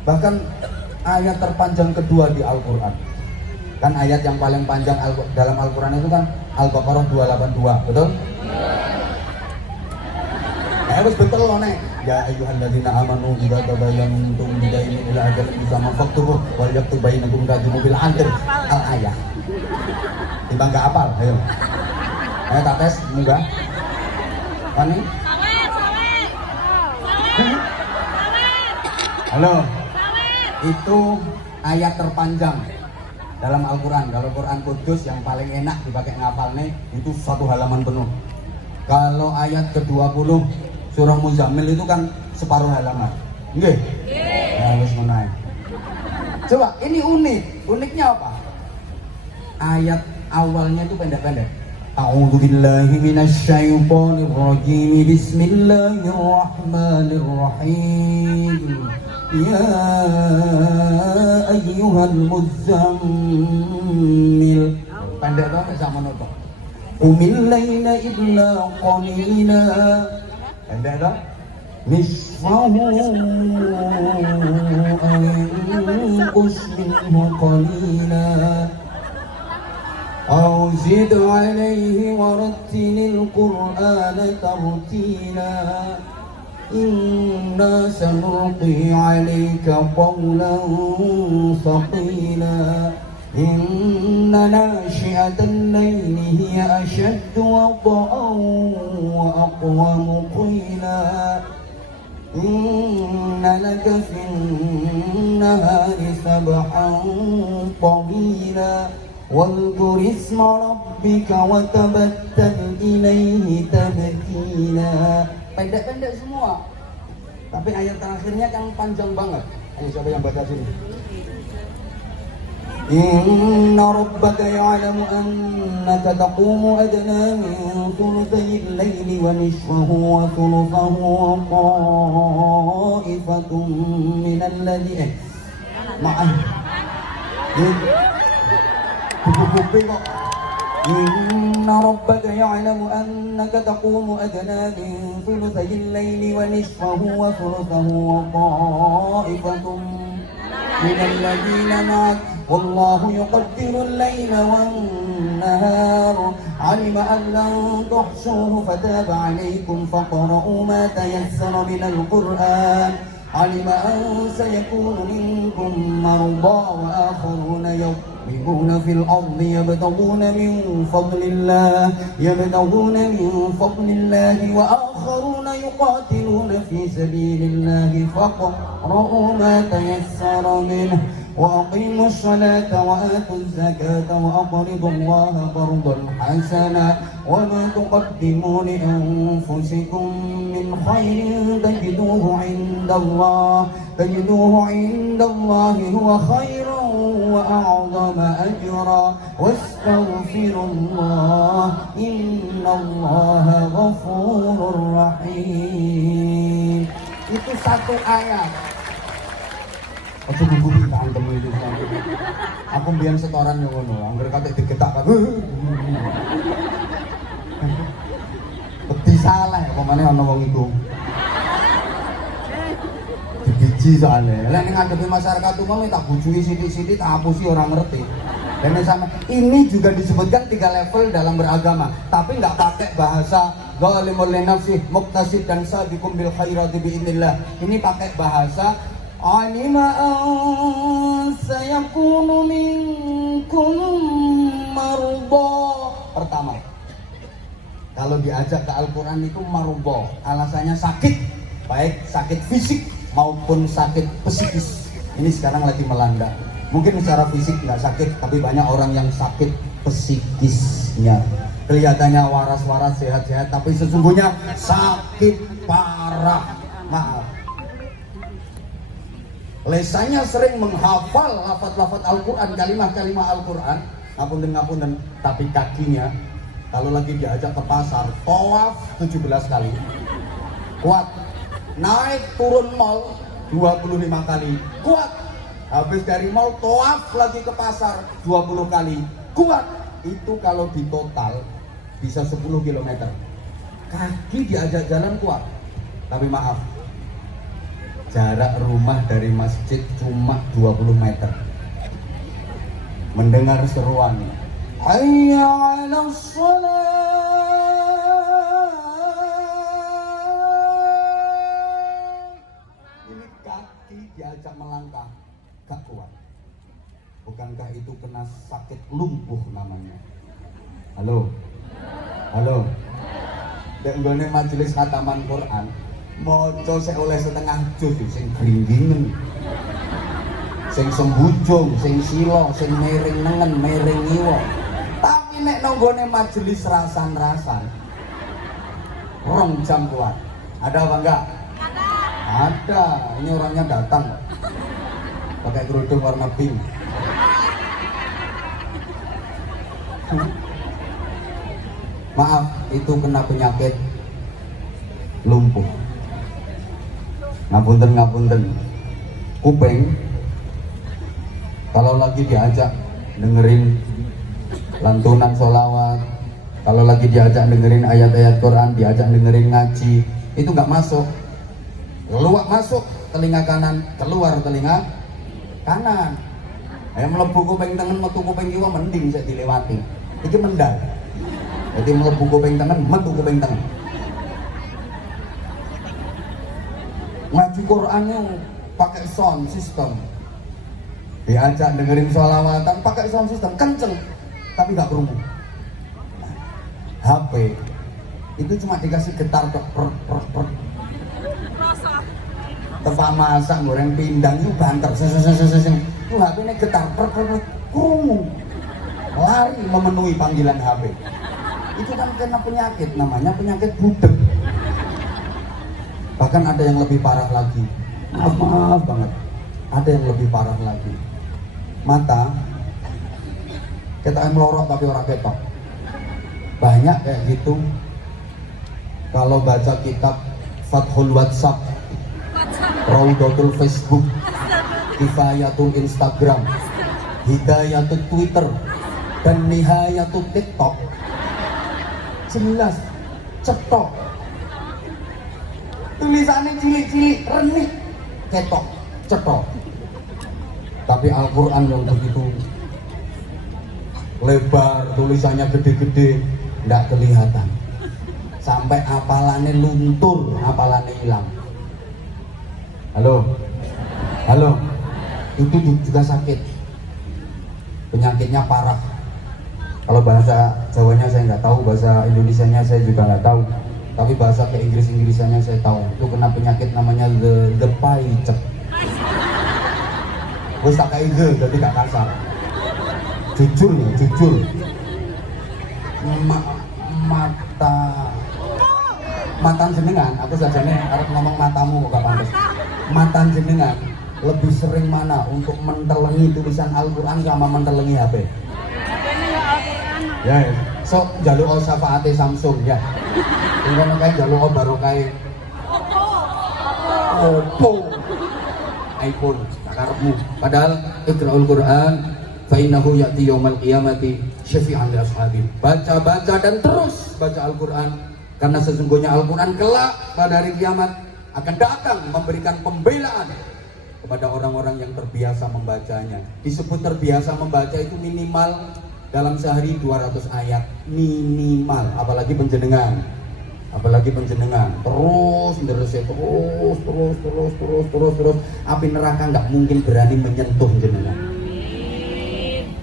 Bahkan ayat terpanjang kedua di Al-Qur'an. Kan ayat yang paling panjang dalam Al-Quran itu kan Al-Baqarah 282, betul? Harus betul loh nek. Ya ayyuhalladzina amanu idza tabayyantum bidainin ila ajalin musamma faktubuh wal yaktub bainakum katibu bil adl al-ayah. Timbang gak apal, ayo. Ayo tak tes, enggak? Ani? Halo. Itu ayat terpanjang dalam Al-Quran. Kalau Quran Kudus yang paling enak dipakai ngapalnya itu 1 halaman penuh. Kalau ayat ke-20 surah Muzammil itu kan separuh halaman. Nggih? Ya wis menaik. Coba ini unik. Uniknya apa? Ayat awalnya itu pendek-pendek. A'udzu billahi minasyaitonir rajim. Bismillahirrahmanirrahim. Ya ayyuhal muzammil. Pendek banget sama noto. Qumil laila illa qalila. Pendek dong. نصفه أو انقص منه قليلا أو زد عليه ورتل القرآن ترتيلا إنا سنلقي عليك قولا ثقيلا إن ناشئة الليل هي أشد وطئا وأقوم قيلا إن لك في النهار سبحا طويلا واذكر اسم ربك وتبتل إليه تبتيلا. Pendek-pendek semua, tapi ayat terakhirnya yang panjang banget. Ayo siapa yang baca sini? Inna rabbaka ya'lamu annaka taqumu adna min thuluthay al-layli wa nisfahu wa thuluthahu wa ta'ifatun min alladhina ma'ah. Kuping kok. Inna rabbaka ya'lamu annaka taqumu adna min thuluthay al-layli wa nisfahu wa thuluthahu wa ta'ifatun min alladhina ma'ak. والله يقدر الليل والنهار علم أن لن تحصوه فتاب عليكم فاقرؤوا ما تيسر من القرآن علم أن سيكون منكم مرضى وآخرون يضربون في الأرض يبتغون من فضل الله وآخرون يقاتلون في سبيل الله فاقرؤوا ما تيسر منه وأقيموا الصلاة وآتوا الزكاة وأقرضوا الله قرضا حسنا وما تقدموا لأنفسكم من خير تجدوه عند الله هو خيرا وأعظم أجرا واستغفروا الله إن الله غفور رحيم. Itu satu ayat. Ojo gugupi tak antemu itu. Aku mbiyen setoran yo ngono, anggere katik digetak kan. Beti salah ya pemane ana wong iku. Dibiji soalnya. Lah ning ngadepi masyarakat umum tak bujui sithik-sithik tak hapusi orang ngerti. Dan sama ini juga disebutkan 3 level dalam beragama, tapi nggak pakai bahasa zalimul li nafsih, muqtasid dan sabiqum bil khairati biidznillah. Ini pakai bahasa alima an sayakunu minkum marudha. Pertama, kalau diajak ke Al-Quran itu marudha, alasannya sakit, baik sakit fisik maupun sakit psikis. Ini sekarang lagi melanda. Mungkin secara fisik nggak sakit, tapi banyak orang yang sakit psikisnya. Kelihatannya waras-waras, sehat-sehat, tapi sesungguhnya sakit parah. Maaf. Lesannya sering menghafal lafaz-lafaz Al-Quran, kalimah-kalimah Al-Quran, ngapunten, tapi kakinya kalau lagi diajak ke pasar, tawaf 17 kali, kuat. Naik turun mall 25 kali, kuat. Habis dari mall, tawaf lagi ke pasar 20 kali, kuat. Itu kalau di total bisa 10 km. Kaki diajak jalan kuat, tapi maaf, jarak rumah dari masjid cuma 20 meter. Mendengar seruan hayya 'alas shalah, ini kaki diajak melangkah gak kuat. Bukankah itu kena sakit lumpuh namanya? Halo? Dek nggone majelis khataman Quran maca sik oleh setengah juz sing gringgingen, sing sembujung, sing sila, sing miring nengen, miring ngiwa. Tapi nek nonggone majelis rasan-rasan 2 jam kuat. Ada apa enggak? Ada. Ini orangnya datang pakai kerudung warna pink. Maaf, itu kena penyakit lumpuh. Ngapunten, kuping kalau lagi diajak dengerin lantunan sholawat, kalau lagi diajak dengerin ayat-ayat Quran, diajak dengerin ngaji, itu nggak masuk. Luak masuk telinga kanan, keluar telinga kanan. Ayo mlebu kuping tengen metu kuping kiwa mending sik dilewati. Iki mendal. Jadi mlebu kuping tengen, metu kuping tengen. Ngaji Qur'annya pakai sound system. Diajak dengerin sholawatan pakai sound system kenceng, tapi nggak berumur. HP itu cuma dikasih getar tempat masak goreng pindang itu banter itu HP ini getar kurung lari memenuhi panggilan HP. Itu kan kena penyakit, namanya penyakit budek. Bahkan ada yang lebih parah lagi, maaf banget, ada yang lebih parah lagi. Mata kita melorot tapi orang ketok. Banyak kayak gitu. Kalau baca kitab Fathul WhatsApp, Raudatul Facebook, Kifayatul Instagram, Hidayatul Twitter, dan Nihayatul TikTok, jelas cetok. Tulisannya cilik-cilik, renik, ketok, cetok. Tapi Al-Quran yang begitu lebar, tulisannya gede-gede, tidak kelihatan. Sampai hafalannya luntur, hafalannya hilang. Halo, halo, itu juga sakit. Penyakitnya parah. Kalau bahasa Jawanya saya nggak tahu, bahasa Indonesianya saya juga nggak tahu. Tapi bahasa ke Inggrisannya saya tahu. Itu kena penyakit namanya the paicet. Wes tak kayak jadi gak kasar. Jujur ya, jujur. Matan jenengan, aku saja nih harus ngomong matamu kok pantas. Matan jenengan lebih sering mana untuk mentelengi tulisan Al-Quran sama mentelengi HP? Ya, so jaluk syafaate Samsung ya. Dengan kayak jaluk barokai Oppo, iPhone, karepmu. Padahal Iqra'ul Quran fa innahu ya'ti yaumal qiyamati syafi'an li ashabi. Baca dan terus baca Al-Quran, karena sesungguhnya Al-Quran kelak pada hari kiamat akan datang memberikan pembelaan kepada orang-orang yang terbiasa membacanya. Disebut terbiasa membaca itu minimal dalam sehari 200 ayat minimal, apalagi penjenengan terus api neraka nggak mungkin berani menyentuh jenengan.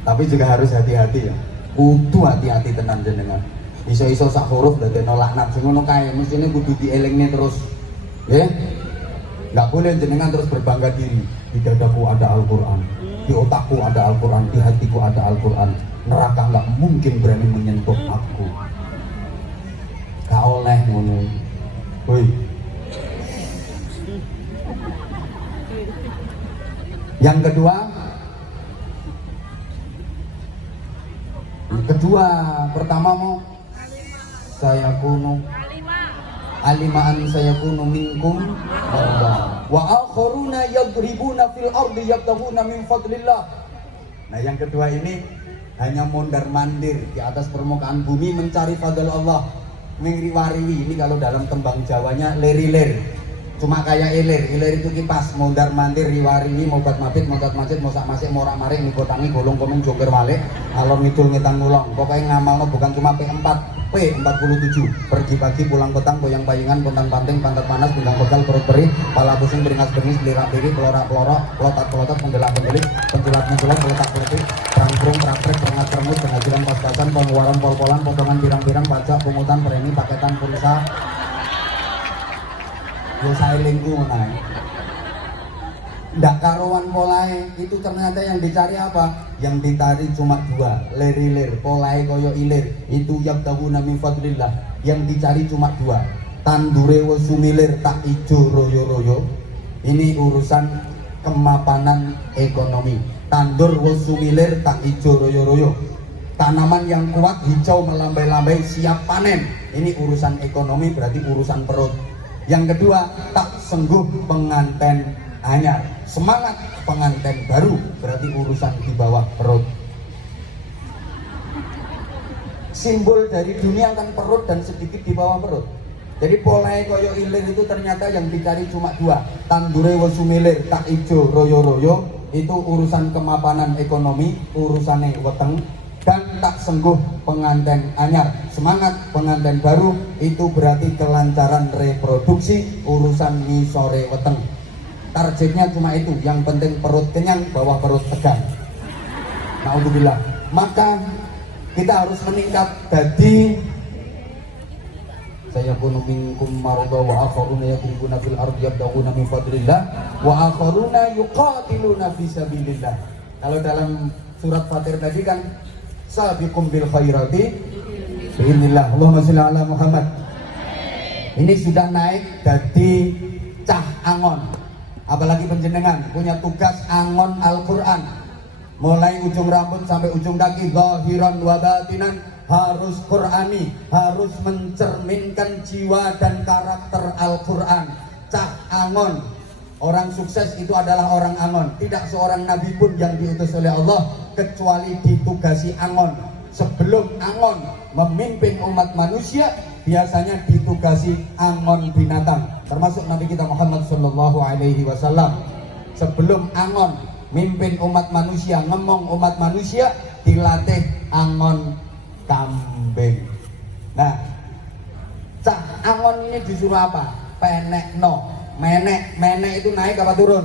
Tapi juga harus hati-hati ya, kudu hati-hati tenan jenengan. Iso-iso sak huruf dadi laknat sing ngono kae mestine kudu dielingne terus ya. Nggak boleh jenengan terus berbangga diri, di dadaku ada Al-Quran, di otakku ada Al-Quran, di hatiku ada Al-Quran. Neraka nggak mungkin berani menyentuh aku. Gak oleh ngono. Woi. Yang kedua, pertama mau saya kuno alimaan saya kuno minkum wa akharuna yadribuna fil ardi yabtaghuna min fadlillah. Nah, yang kedua ini hanya mondar-mandir di atas permukaan bumi mencari fadl Allah. Mengriwariwi ini kalau dalam tembang Jawanya leri-ler, cuma kayak ilir itu kipas, mondar mandir riwariwi, mobat mabit, modat masjid, mosak masik, morak marik, nikotangi, golong komeng, joger walik, alor ngidul ngetang ngulong. Pokoknya ngamalno bukan cuma P4, P47, pergi pagi pulang petang, boyang bayingan, pontang panting, pantat panas, pinggang pegal, perut perih, pala pusing, beringas bengis, belirak biri, pelorak pelorok, pelotat pelotot, pendelak pendelik, penculat menculat, peletak peletik, perang praktek, perengat perengut, pengajuran pas-pasan, pengeluaran pol-polan, potongan pirang-pirang, pajak, pungutan, premi, paketan, pulsa. Yo saya lingku menang. Ndak karuan polai itu ternyata yang dicari apa? Yang dicari cuma dua, ler-ler, polai koyo ilir. Itu yabtaguna min fadlillah. Yang dicari cuma dua. Tandure wis sumilir tak ijo royo-royo. Ini urusan kemapanan ekonomi. Tandur wis sumilir tak ijo royo-royo. Tanaman yang kuat hijau melambai-lambai siap panen. Ini urusan ekonomi, berarti urusan perut. Yang kedua, tak sengguh penganten anyar, semangat penganten baru, berarti urusan di bawah perut. Simbol dari dunia kan perut dan sedikit di bawah perut. Jadi polahe koyo ilir itu ternyata yang dicari cuma dua. Tandure wis sumilir tak ijo royo-royo, itu urusan kemapanan ekonomi, urusane weteng. Dan tak sengguh penganten anyar, semangat penganten baru, itu berarti kelancaran reproduksi, urusan ngisore weteng. Targetnya cuma itu, yang penting perut kenyang, bawah perut tegang. Naudzubillah. Maka kita harus meningkat jadi saya kunu minkum marudha wa akharuna yadribuna fil ardi yabtaguna min fadlillah wa akharuna yuqatiluna fi sabilillah. Kalau dalam surat Fatir tadi kan sabiqum bil khairati biidznillah. Allahumma shalli ala Muhammad. Ini sudah naik jadi cah angon. Apalagi penjenengan punya tugas angon Al-Qur'an. Mulai ujung rambut sampai ujung kaki, zahiran wa batinan, harus Qur'ani, harus mencerminkan jiwa dan karakter Al-Qur'an. Cah angon, orang sukses itu adalah orang angon. Tidak seorang nabi pun yang diutus oleh Allah kecuali ditugasi angon. Sebelum angon memimpin umat manusia, biasanya ditugasi angon binatang. Termasuk Nabi kita Muhammad sallallahu alaihi wasallam. Sebelum angon mimpin umat manusia, ngemong umat manusia, dilatih angon kambing. Nah, cah angon ini disuruh apa? Penek no, menek itu naik apa turun?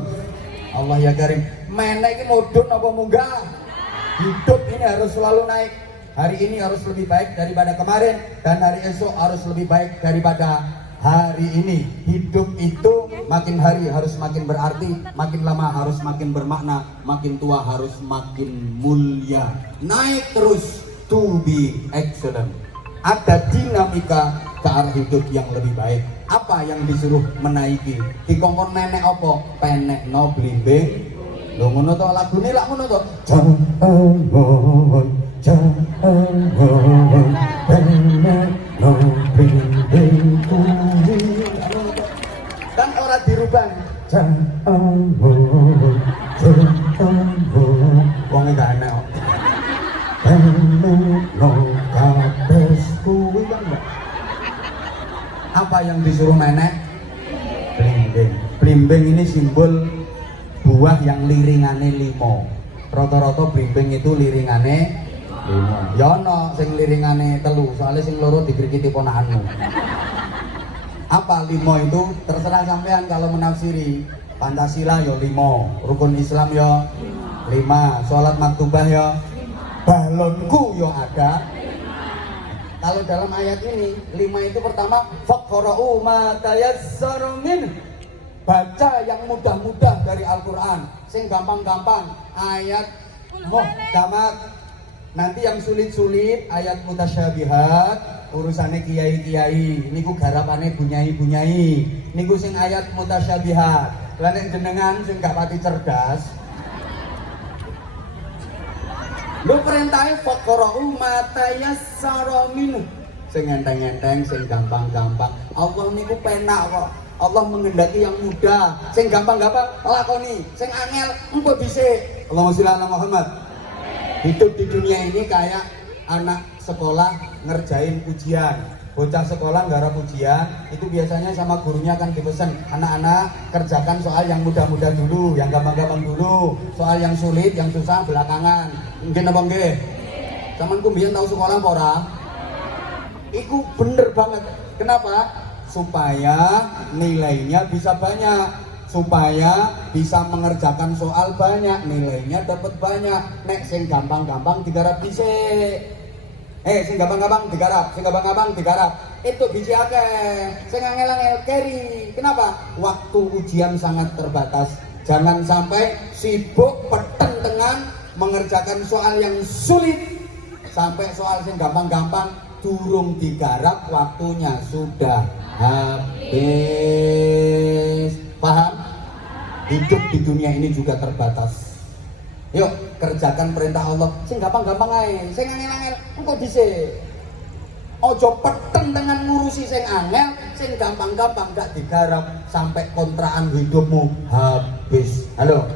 Allah ya karim. Menek ini mudun apa munggah? Hidup ini harus selalu naik. Hari ini harus lebih baik daripada kemarin, dan hari esok harus lebih baik daripada hari ini. Hidup itu makin hari harus makin berarti, makin lama harus makin bermakna, makin tua harus makin mulia. Naik terus, to be excellent. Ada dinamika ke arah hidup yang lebih baik. Apa yang disuruh menaiki? Dikongkon nenek apa? Penek no blimbing. Lho ngono to lagune lak ngono to. Kan orang dirubah. Wong gak enak kok. Apa yang disuruh menek? Blimbing. Blimbing ini simbol buah yang liringane 5. Rata-rata blimbing itu liringane 5. Ya ono sing liringane 3, soalnya sing loro dikrikiti ponakanmu. Apa 5 itu? Terserah sampean kalau menafsiri. Pancasila ya 5, rukun Islam ya 5, sholat maktubah ya 5, balonku ya ada. Kalau dalam ayat ini 5 itu pertama faqra'u ma tayassara min, baca yang mudah-mudah dari Al-Qur'an, sing gampang-gampang ayat muhkamat. Nanti yang sulit-sulit ayat mutasyabihat, urusannya kiai-kiai, niku garapane bunyai-bunyai. Niku sing ayat mutasyabihat. Lah nek jenengan sing gak pati cerdas, lu perintahnya faqra'u ma tayassara minhu, sing enteng-enteng, sing gampang-gampang. Allah niku penak kok. Allah menghendaki yang mudah, sing gampang-gampang lakoni, sing angel engko dhisik. Allahumma sholli ala Muhammad. Hidup di dunia ini kayak anak sekolah ngerjain ujian. Bocah sekolah nggarap ujian, itu biasanya sama gurunya kan dipesan, anak-anak kerjakan soal yang mudah-mudah dulu, yang gampang-gampang dulu, soal yang sulit, yang susah belakangan. Mungkin apa nggih? Samanku mbiyen tahu sekolah apa ora? Iku bener banget. Kenapa? Supaya nilainya bisa banyak, supaya bisa mengerjakan soal banyak, nilainya dapat banyak. Nek sing gampang-gampang digarap dhisik. Sing gampang-gampang digarap, sing gampang-gampang digarap. Itu biji akeh. Sing angel-angel carry. Kenapa? Waktu ujian sangat terbatas. Jangan sampai sibuk petentengan mengerjakan soal yang sulit sampai soal sing gampang-gampang durung digarap, waktunya sudah habis. Paham? Hidup di dunia ini juga terbatas. Yuk kerjakan perintah Allah, sing gampang-gampang ae, sing angel-angel engko dhisik. Ojo peten dengan ngurusi sing angel, sing gampang-gampang gak digarap sampai kontrakan hidupmu habis. Halo.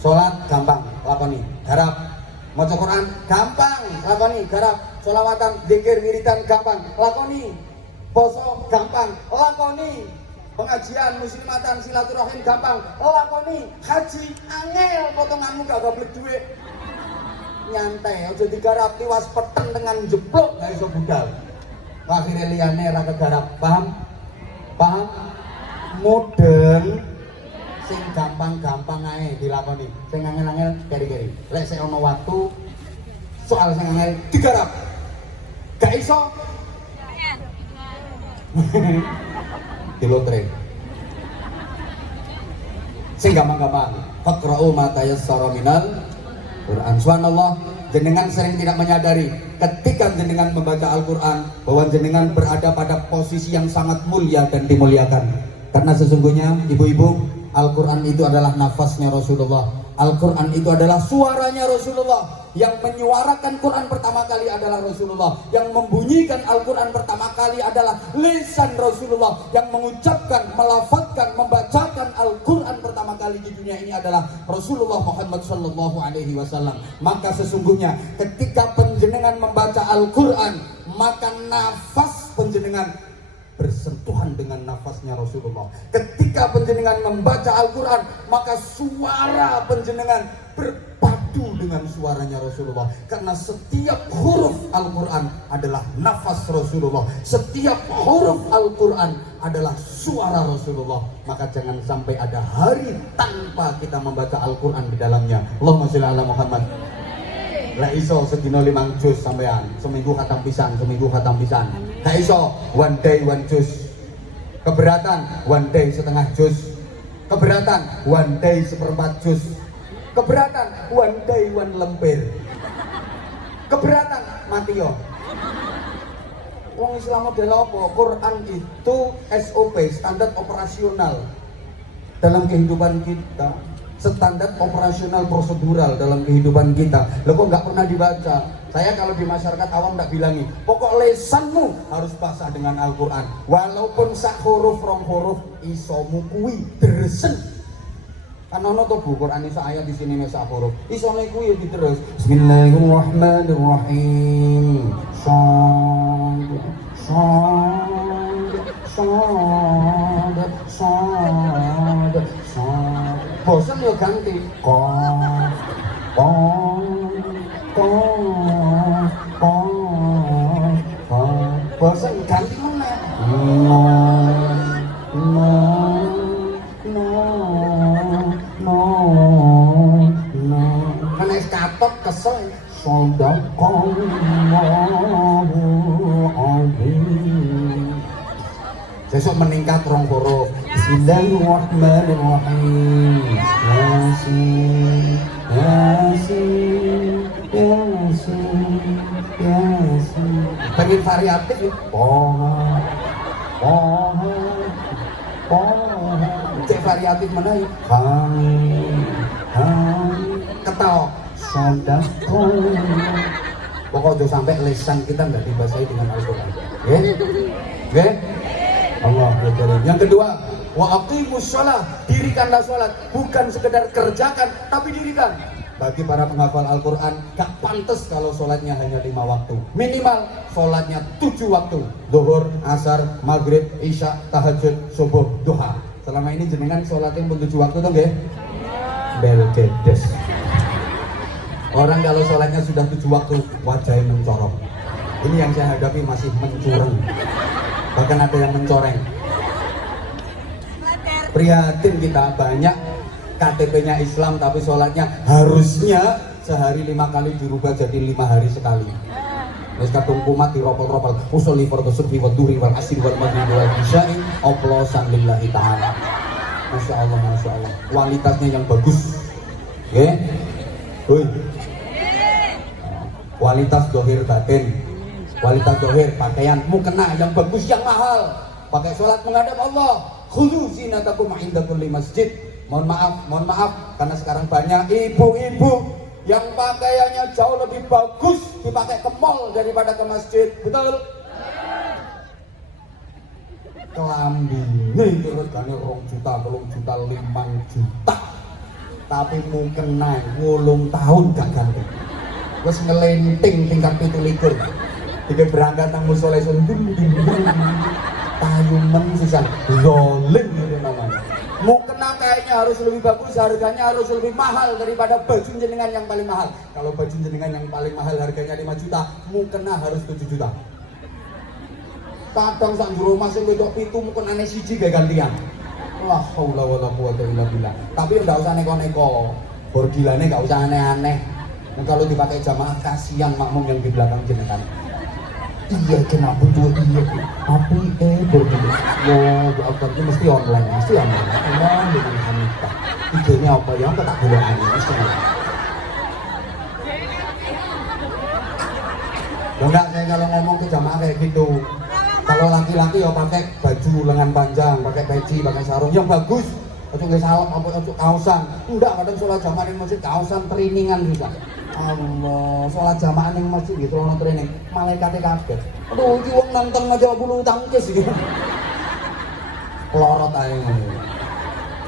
Salat gampang, lakoni, garap. Maca Quran gampang, lakoni, garap. Sholawatan, zikir, wiridan gampang, lakoni. Poso gampang, lakoni pengajian muslimatan silaturahim gampang, lakoni haji angel, potonganmu gak goblok duit. Nyantai, aja digarap tiwas peten dengan jeblok gak iso budal. Akhirnya liyane ra kegarap, paham? Paham? Mudeng sing gampang-gampang ae dilakoni. Sing angel-angel keri-keri. Lek sik ana waktu soal sing angel digarap. Gak iso. Dilotre. Sing gampang-gampang. Faqra'u ma tayassara minal Quran. Subhanallah, jenengan sering tidak menyadari ketika jenengan membaca Al-Quran bahwa jenengan berada pada posisi yang sangat mulia dan dimuliakan. Karena sesungguhnya ibu-ibu, Al-Quran itu adalah nafasnya Rasulullah. Al-Quran itu adalah suaranya Rasulullah. Yang menyuarakan Quran pertama kali adalah Rasulullah. Yang membunyikan Al-Quran pertama kali adalah lisan Rasulullah. Yang mengucapkan, melafadzkan, membacakan Al-Quran pertama kali di dunia ini adalah Rasulullah Muhammad Sallallahu Alaihi Wasallam. Maka sesungguhnya ketika penjenengan membaca Al-Quran, maka nafas penjenengan bersentuhan dengan nafasnya Rasulullah. Ketika penjenengan membaca Al-Quran, maka suara penjenengan berpadu dengan suaranya Rasulullah. Karena setiap huruf Al-Quran adalah nafas Rasulullah. Setiap huruf Al-Quran adalah suara Rasulullah. Maka jangan sampai ada hari tanpa kita membaca Al-Quran di dalamnya. Allahumma sholli ala Muhammad. Lah iso sedina 5 juz sampean, seminggu khatam pisan, seminggu khatam pisan. Lah iso one day one juz. Keberatan one day setengah juz. Keberatan one day 1/4 juz. Keberatan one day one lemper. Keberatan mati yo. Wong Islam model apa? Quran itu SOP, standar operasional dalam kehidupan kita. Standar operasional prosedural dalam kehidupan kita. Lo kok nggak pernah dibaca? Saya kalau di masyarakat awam nggak bilangi, pokok lesanmu harus basah dengan Al-Quran. Walaupun sak huruf rong huruf isomu kui deresen. Kan ono to Bu Quran iso ayat di sini sak huruf. Isone kuwi ya diterus. Bismillahirrahmanirrahim. Shad shad shad shad. Bosan yo ganti. Qaf bosan ganti mana? Karena katok kesel. Shadaqallahu azim. Besok meningkat rong huruf. Bismillahirrahmanirrahim. Yasin, Yasin, Yasin, Yasin. Pengen variatif ya? Poha, Poha, Poha. Cek variatif mana ya? Hai, hai. Ketawa. Sadaqah. Pokoknya sampai lisan kita nggak dibasahi dengan Al-Quran. Ya? Ya? Allah ajarin. Yang kedua, wa aqimus shalah, dirikanlah sholat, bukan sekedar kerjakan tapi dirikan. Bagi para penghafal Al-Quran, gak pantas kalau sholatnya hanya 5 waktu. Minimal sholatnya 7 waktu. Zuhur, asar, maghrib, isya, tahajud, subuh, duha. Selama ini jenengan sholatnya pun 7 waktu tuh nggih? Belgedes. Orang kalau sholatnya sudah 7 waktu, wajahnya mencorong. Ini yang saya hadapi masih mencurang. Bahkan ada yang mencoreng. Prihatin kita, banyak KTP-nya Islam tapi sholatnya harusnya sehari 5 kali dirubah jadi 5 hari sekali. Wis kadung kumat diropol-ropol. Usolli fardhu subhi wa dhuhri wal asri wal maghribi wal isya'i oplosan lillahi ta'ala. Masya Allah, Masya Allah. Kualitasnya yang bagus. Ya. Woi. Kualitas dohir batin. Kualitas dohir, pakaian, mukena yang bagus, yang mahal. Pakai sholat menghadap Allah. Khudhu zinatakum inda kulli masjid. Mohon maaf, karena sekarang banyak ibu-ibu yang pakaiannya jauh lebih bagus dipakai ke mall daripada ke masjid. Betul? Kelambi ini regane 2 juta, 3 juta, 5 juta. Tapi mukena 8 tahun gak ganti. Wes ngelenting tingkat 17. Tiga berangkat nang musola sun payumen sisan rolling gitu namanya. Mau kena kayaknya harus lebih bagus, harganya harus lebih mahal daripada baju jenengan yang paling mahal. Kalau baju jenengan yang paling mahal harganya 5 juta, mau kena harus 7 juta. Kadang sak jero masih wedok pitu mau kena siji gawe gantian. La haula wala quwata illa billah. Tapi enggak usah neko-neko. Bordilane enggak usah aneh-aneh. Nah, kalau dipakai jamaah kasihan makmum yang di belakang jenengan. Iya kenapa tuh iya tapi bordil ya itu mesti online Allah dengan Hanifah idenya apa ya tak boleh ini mesti enggak saya kalau ngomong ke jamaah kayak gitu kalau laki-laki ya pakai baju lengan panjang pakai peci pakai sarung yang bagus untuk nggak salah apa untuk kaosan enggak kadang sholat jamaah di masjid kaosan trainingan juga Allah, sholat jamaah yang masjid gitu, orang training, malaikatnya kaget. Aduh, ini wong nonton aja bulu tangkis gitu. Pelorot aja nih.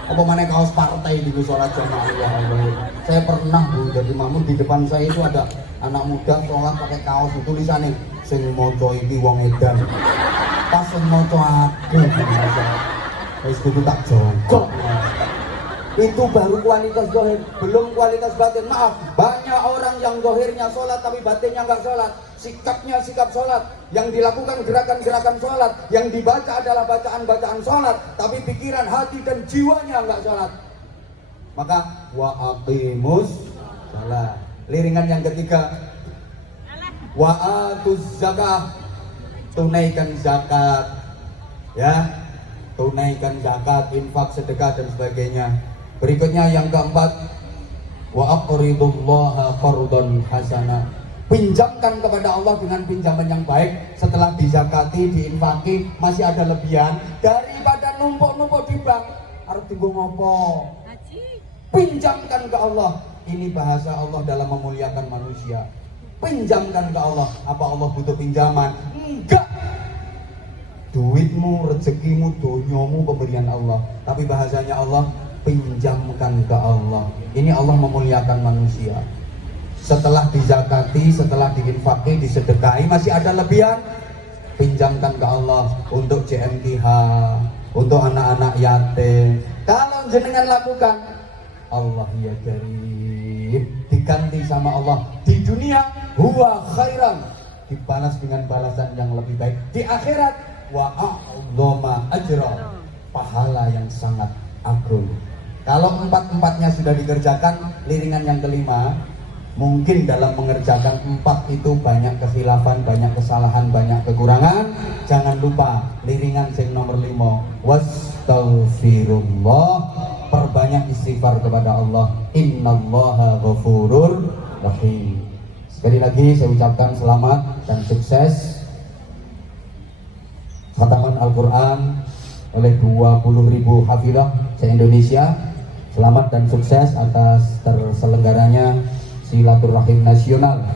Apa mana kaos partai di sholat jamaah ya Allah. Saya pernah bu jadi makmum di depan saya itu ada anak muda sholat pakai kaos itu tulisannya sing moco iki wong edan. Pas sing moco aku, wis kudu tak jongkok. Itu baru kualitas zahir, belum kualitas batin. Maaf, banyak orang yang zahirnya sholat tapi batinnya nggak sholat. Sikapnya sikap sholat, yang dilakukan gerakan-gerakan sholat, yang dibaca adalah bacaan-bacaan sholat, tapi pikiran, hati dan jiwanya nggak sholat. Maka wa aqimus shalah. Liringan yang ketiga, wa atuz zakah, tunaikan zakat, ya, tunaikan zakat, infak, sedekah dan sebagainya. Berikutnya yang keempat, wa aqridullaha qardan hasana. Pinjamkan kepada Allah dengan pinjaman yang baik. Setelah dizakati, diinfaki, masih ada lebihan daripada numpuk-numpuk di bank. Harus tinggal ngopo? Pinjamkan ke Allah. Ini bahasa Allah dalam memuliakan manusia. Pinjamkan ke Allah. Apa Allah butuh pinjaman? Enggak. Duitmu, rezekimu, dunyamu pemberian Allah. Tapi bahasanya Allah, pinjamkan ke Allah. Ini Allah memuliakan manusia. Setelah dizakati, setelah diinfaki, disedekahi, masih ada lebihan, pinjamkan ke Allah untuk JMTH, untuk anak-anak yatim. Kalau jenengan lakukan, Allah ya karim, diganti sama Allah di dunia huwa khairan, dibalas dengan balasan yang lebih baik di akhirat, wa a'dhama ajra, pahala yang sangat agung. Kalau empat-empatnya sudah dikerjakan, liringan yang kelima, mungkin dalam mengerjakan empat itu banyak kekhilafan, banyak kesalahan, banyak kekurangan. Jangan lupa liringan yang nomor 5, wastaghfirullah, perbanyak istighfar kepada Allah. Innallaha ghafurur rahim. Sekali lagi saya ucapkan selamat dan sukses khataman Al-Quran oleh 20.000 hafizah se-Indonesia. Selamat dan sukses atas terselenggaranya Silaturahim Nasional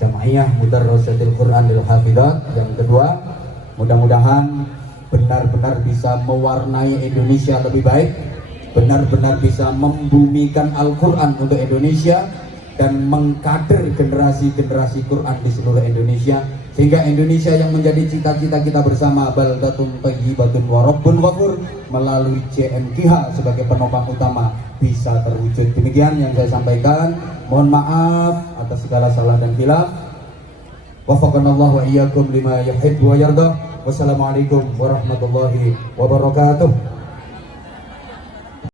Jamaiyah Mudarrasatil Quran lil Hafizat. Yang kedua, mudah-mudahan benar-benar bisa mewarnai Indonesia lebih baik, benar-benar bisa membumikan Al-Quran untuk Indonesia dan mengkader generasi-generasi Quran di seluruh Indonesia, sehingga Indonesia yang menjadi cita-cita kita bersama, baldatun thayyibatun wa rabbun ghafur, melalui JMKH sebagai penopang utama bisa terwujud. Demikian yang saya sampaikan. Mohon maaf atas segala salah dan khilaf. Wafaqanallahu wa iyyakum lima yuhibbu wa yarda. Wassalamualaikum warahmatullahi wabarakatuh.